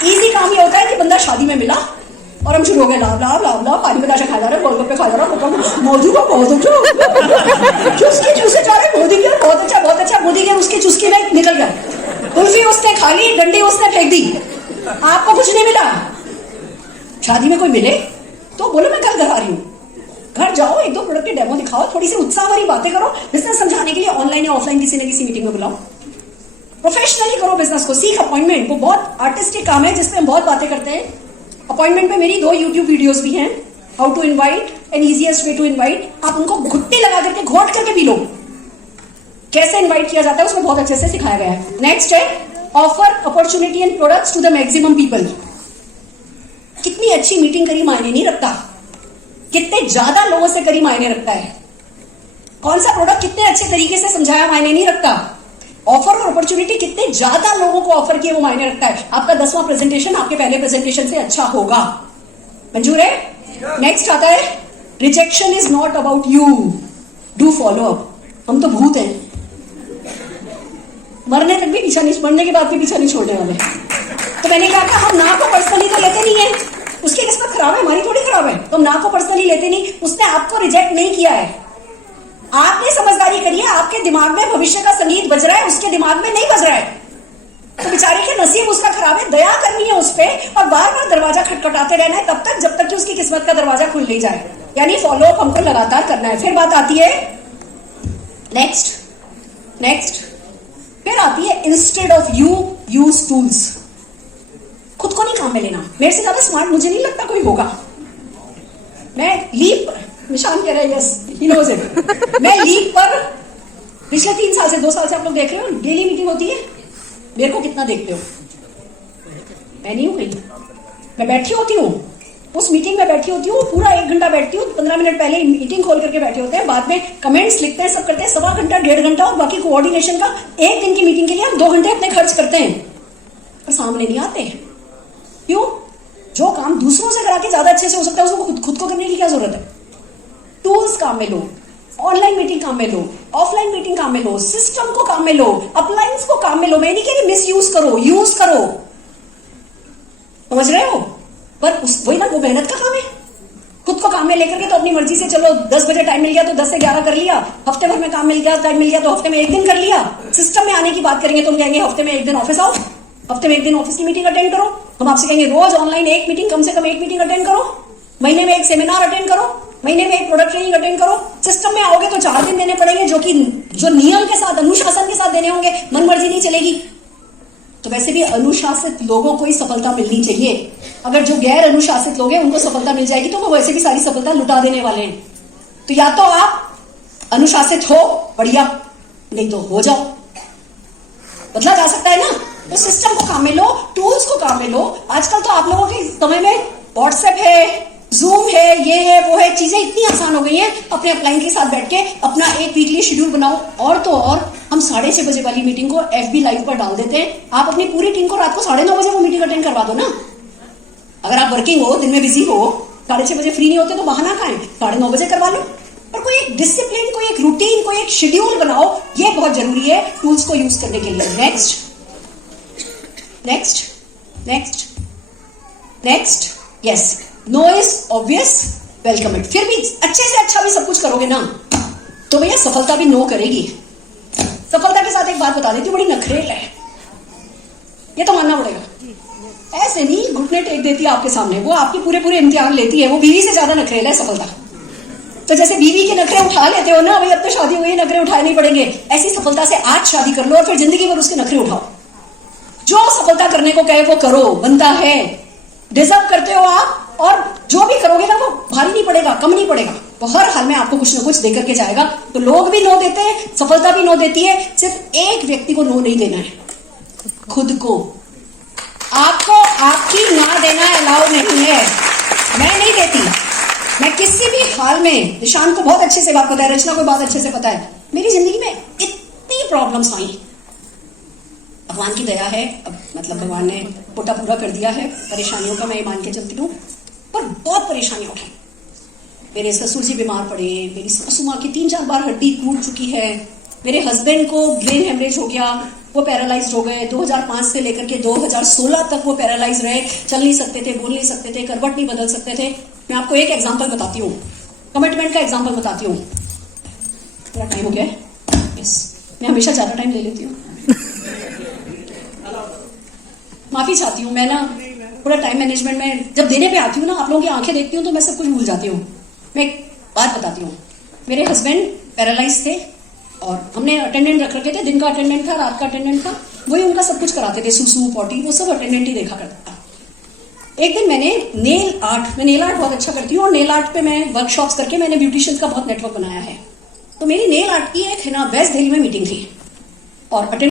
इजी काम ये होता है कि बंदा शादी में मिला और हम शुरू हो गए लाभ पानी बताशा खा जा रहा है, गोलगप्पे खा जा रहा है, मोदी को बहुत अच्छा चूसे जा रहे, मोदी के बहुत अच्छा मोदी के, उसके चुस्की में निकल गया, कुल्फी उसने खा ली, डंडी उसने फेंक दी, आपको कुछ नहीं मिला। शादी में कोई मिले तो बोलो मैं कल घर आ रही हूँ, घर जाओ, 1-2 प्रोडक्ट के डेमो दिखाओ, थोड़ी सी उत्साह वाली बातें करो, बिजनेस समझाने के लिए ऑनलाइन या ऑफलाइन किसी न किसी मीटिंग में बुलाओ, प्रोफेशनली करो बिजनेस को। सीख अपॉइंटमेंट, वो बहुत आर्टिस्टिक काम है जिसपे हम बहुत बातें करते हैं। अपॉइंटमेंट पे मेरी 2 YouTube वीडियोस भी हैं, how to invite and easiest way to invite. आप उनको घुट्टी लगा करके घोट करके पी लो, कैसे इनवाइट किया जाता है उसमें बहुत अच्छे से सिखाया गया है। नेक्स्ट है offer opportunity and products to the maximum people. कितनी अच्छी मीटिंग करी मायने नहीं रखता, कितने ज्यादा लोगों से करी मायने रखता है, कौन सा प्रोडक्ट कितने अच्छे तरीके से समझाया मायने नहीं रखता, ऑफर और अपॉर्चुनिटी कितने ज्यादा लोगों को ऑफर किए वो मायने रखता है। आपका 10वां प्रेजेंटेशन आपके पहले प्रेजेंटेशन से अच्छा होगा। मंजूर है? नेक्स्ट आता है rejection is not about you, do follow up. हम तो भूत हैं, मरने तक भी पीछा नहीं, मरने के बाद भी पीछा नहीं छोड़ने वाले। तो मैंने कहा था हम ना को पर्सनली तो लेते नहीं है, उसकी किस्मत खराब है, हमारी थोड़ी खराब है, तो हम ना को पर्सनली लेते नहीं। उसने आपको रिजेक्ट नहीं किया है, आपने समझदारी करी है, आपके दिमाग में भविष्य का संगीत बज रहा है, उसके दिमाग में नहीं बज रहा है, तो बेचारे के नसीब उसका खराब है। दया करनी है उस पर और बार बार दरवाजा खटखटाते रहना है तब तक जब तक कि उसकी किस्मत का दरवाजा खुल नहीं जाए, यानी फॉलो अप हमको लगातार करना है। फिर बात आती है नेक्स्ट फिर आती है instead of you use tools. खुद को नहीं काम में लेना, मेरे से ज्यादा स्मार्ट मुझे नहीं लगता कोई होगा। मैं लीप निशान कह रहा है यस, ही नोज इट। मैं लीग पर पिछले 3 साल से 2 साल से आप लोग देख रहे हो, डेली मीटिंग होती है। मेरे को कितना देखते हो? मैं नहीं हूं कहीं, मैं बैठी होती हूँ उस मीटिंग में, बैठी होती हूँ पूरा 1 घंटा बैठती हूँ। 15 मिनट पहले मीटिंग खोल करके बैठे होते हैं, बाद में कमेंट्स लिखते हैं, सब करते हैं। 1.25 घंटा 1.5 घंटा और बाकी कोऑर्डिनेशन का 1 दिन की मीटिंग के लिए हम 2 घंटे अपने खर्च करते हैं, पर सामने नहीं आते हैं। क्यों? जो काम दूसरों से करा के ज्यादा अच्छे से हो सकता है उसको खुद को करने की क्या जरूरत है? टूल्स काम में लो, ऑनलाइन मीटिंग काम में लो, ऑफलाइन मीटिंग काम में लो, सिस्टम को काम में लो, अप्लायंस को काम में लो। मैं नहीं कह रही मिस यूज करो, यूज करो, समझ रहे हो? पर वही ना, वो मेहनत का काम है। खुद को काम में लेकर के तो अपनी मर्जी से चलो 10 बजे टाइम मिल गया तो 10 से 11 कर लिया, हफ्ते भर में काम मिल गया, टाइम मिल गया तो हफ्ते में 1 दिन कर लिया। सिस्टम में आने की बात करेंगे तो हम कहेंगे हफ्ते में 1 दिन ऑफिस आओ, हफ्ते में 1 दिन ऑफिस की मीटिंग अटेंड करो। हम आपसे कहेंगे रोज ऑनलाइन 1 मीटिंग, कम से कम 1 मीटिंग अटेंड करो, महीने में 1 सेमिनार अटेंड करो, महीने में 1 प्रोडक्ट ट्रेनिंग अटेंड करो। सिस्टम में आओगे तो 4 दिन देने पड़ेंगे, जो नियम के साथ, अनुशासन के साथ देने होंगे, मन मर्जी नहीं चलेगी। तो वैसे भी अनुशासित लोगों को ही सफलता मिलनी चाहिए। अगर जो गैर अनुशासित लोग हैं उनको सफलता मिल जाएगी तो वो वैसे भी सारी सफलता लुटा देने वाले हैं। तो या तो आप अनुशासित हो, बढ़िया, नहीं तो हो जाओ, बदला जा सकता है ना। तो सिस्टम को काम में लो, टूल्स को काम में लो। आजकल तो आप लोगों के समय में व्हाट्सएप है, जूम है, ये है, वो है, चीजें इतनी आसान हो गई हैं। अपने अपलाइन के साथ बैठ के अपना एक वीकली शेड्यूल बनाओ। और तो और हम 6:30 बजे वाली मीटिंग को FB लाइव पर डाल देते हैं। आप अपनी पूरी टीम को रात को 9:30 बजे वो मीटिंग अटेंड करवा दो ना। अगर आप वर्किंग हो, दिन में बिजी हो, 6:30 बजे फ्री नहीं होते तो बहाना खाएं, 9:30 बजे करवा लो। पर कोई एक डिसिप्लिन, कोई एक रूटीन, कोई एक शेड्यूल बनाओ, ये बहुत जरूरी है टूल्स को यूज करने के लिए। Next next next next, yes, no is obvious, welcome it. फिर भी अच्छे से अच्छा भी सब कुछ करोगे ना तो भैया सफलता भी नो करेगी। सफलता के साथ एक बात बता देती हूँ, बड़ी नखरेल है, ये तो मानना पड़ेगा। ऐसे नहीं घुटने टेक देती है आपके सामने, वो आपकी पूरे इम्तिहान लेती है। वो बीवी से ज्यादा नखरेल है सफलता। तो जैसे बीवी के नखरे उठा लेते हो ना, भाई अब तो शादी हुई, नखरे उठाए नहीं पड़ेंगे, ऐसी सफलता से आज शादी कर लो और फिर जिंदगी भर उसके नखरे उठाओ। जो सफलता करने को कहे वो करो, बनता है, डिजर्व करते हो आप। और जो भी करोगे ना वो भारी नहीं पड़ेगा, कम नहीं पड़ेगा, वो हर हाल में आपको कुछ ना कुछ देकर के जाएगा। तो लोग भी नो देते हैं, सफलता भी नो देती है। सिर्फ एक व्यक्ति को नो नहीं देना है, खुद को। आपको आपकी ना देना अलाउ नहीं है। मैं नहीं देती, मैं किसी भी हाल में। निशान को बहुत अच्छे से बात पता है, रचना को बहुत अच्छे से पता है। मेरी जिंदगी में इतनी प्रॉब्लम्स आई, भगवान की दया है, अब मतलब भगवान ने कोटा पूरा कर दिया है परेशानियों का, मैं मान के चलती हूँ। पर बहुत परेशानियां उठाई। मेरे ससुर जी बीमार पड़े, मेरी सासू माँ की 3-4 बार हड्डी टूट चुकी है, मेरे हस्बैंड को ब्रेन हेमरेज हो गया, वो पैरालाइज हो गए। 2005 से लेकर के 2016 तक वो पैरालाइज रहे, चल नहीं सकते थे, बोल नहीं सकते थे, करवट नहीं बदल सकते थे। मैं आपको एक एग्जाम्पल बताती हूँ, कमिटमेंट का एग्जाम्पल बताती हूँ। पूरा टाइम हो गया है, यस, मैं हमेशा ज्यादा टाइम ले लेती हूँ, माफी चाहती हूँ। मैं ना पूरा टाइम मैनेजमेंट में जब देने पे आती हूँ ना, आप लोगों की आंखें देखती हूँ तो मैं सब कुछ भूल जाती हूँ। मैं एक बात बताती हूँ, मेरे हस्बैंड पैरालाइज थे और हमने अटेंडेंट रख रखे थे, दिन का अटेंडेंट था, रात का अटेंडेंट था, वही उनका सब कुछ कराते थे, सुसु पॉटी वो सब अटेंडेंट ही देखा करता था। एक दिन मैंने नेल आर्ट बहुत अच्छा करती हूँ और नेल आर्ट पे मैं वर्कशॉप्स करके मैंने ब्यूटिशियंस का बहुत नेटवर्क बनाया है। तो मेरी नेल आर्ट की एक है ना वेस्ट दिल्ली में मीटिंग थी और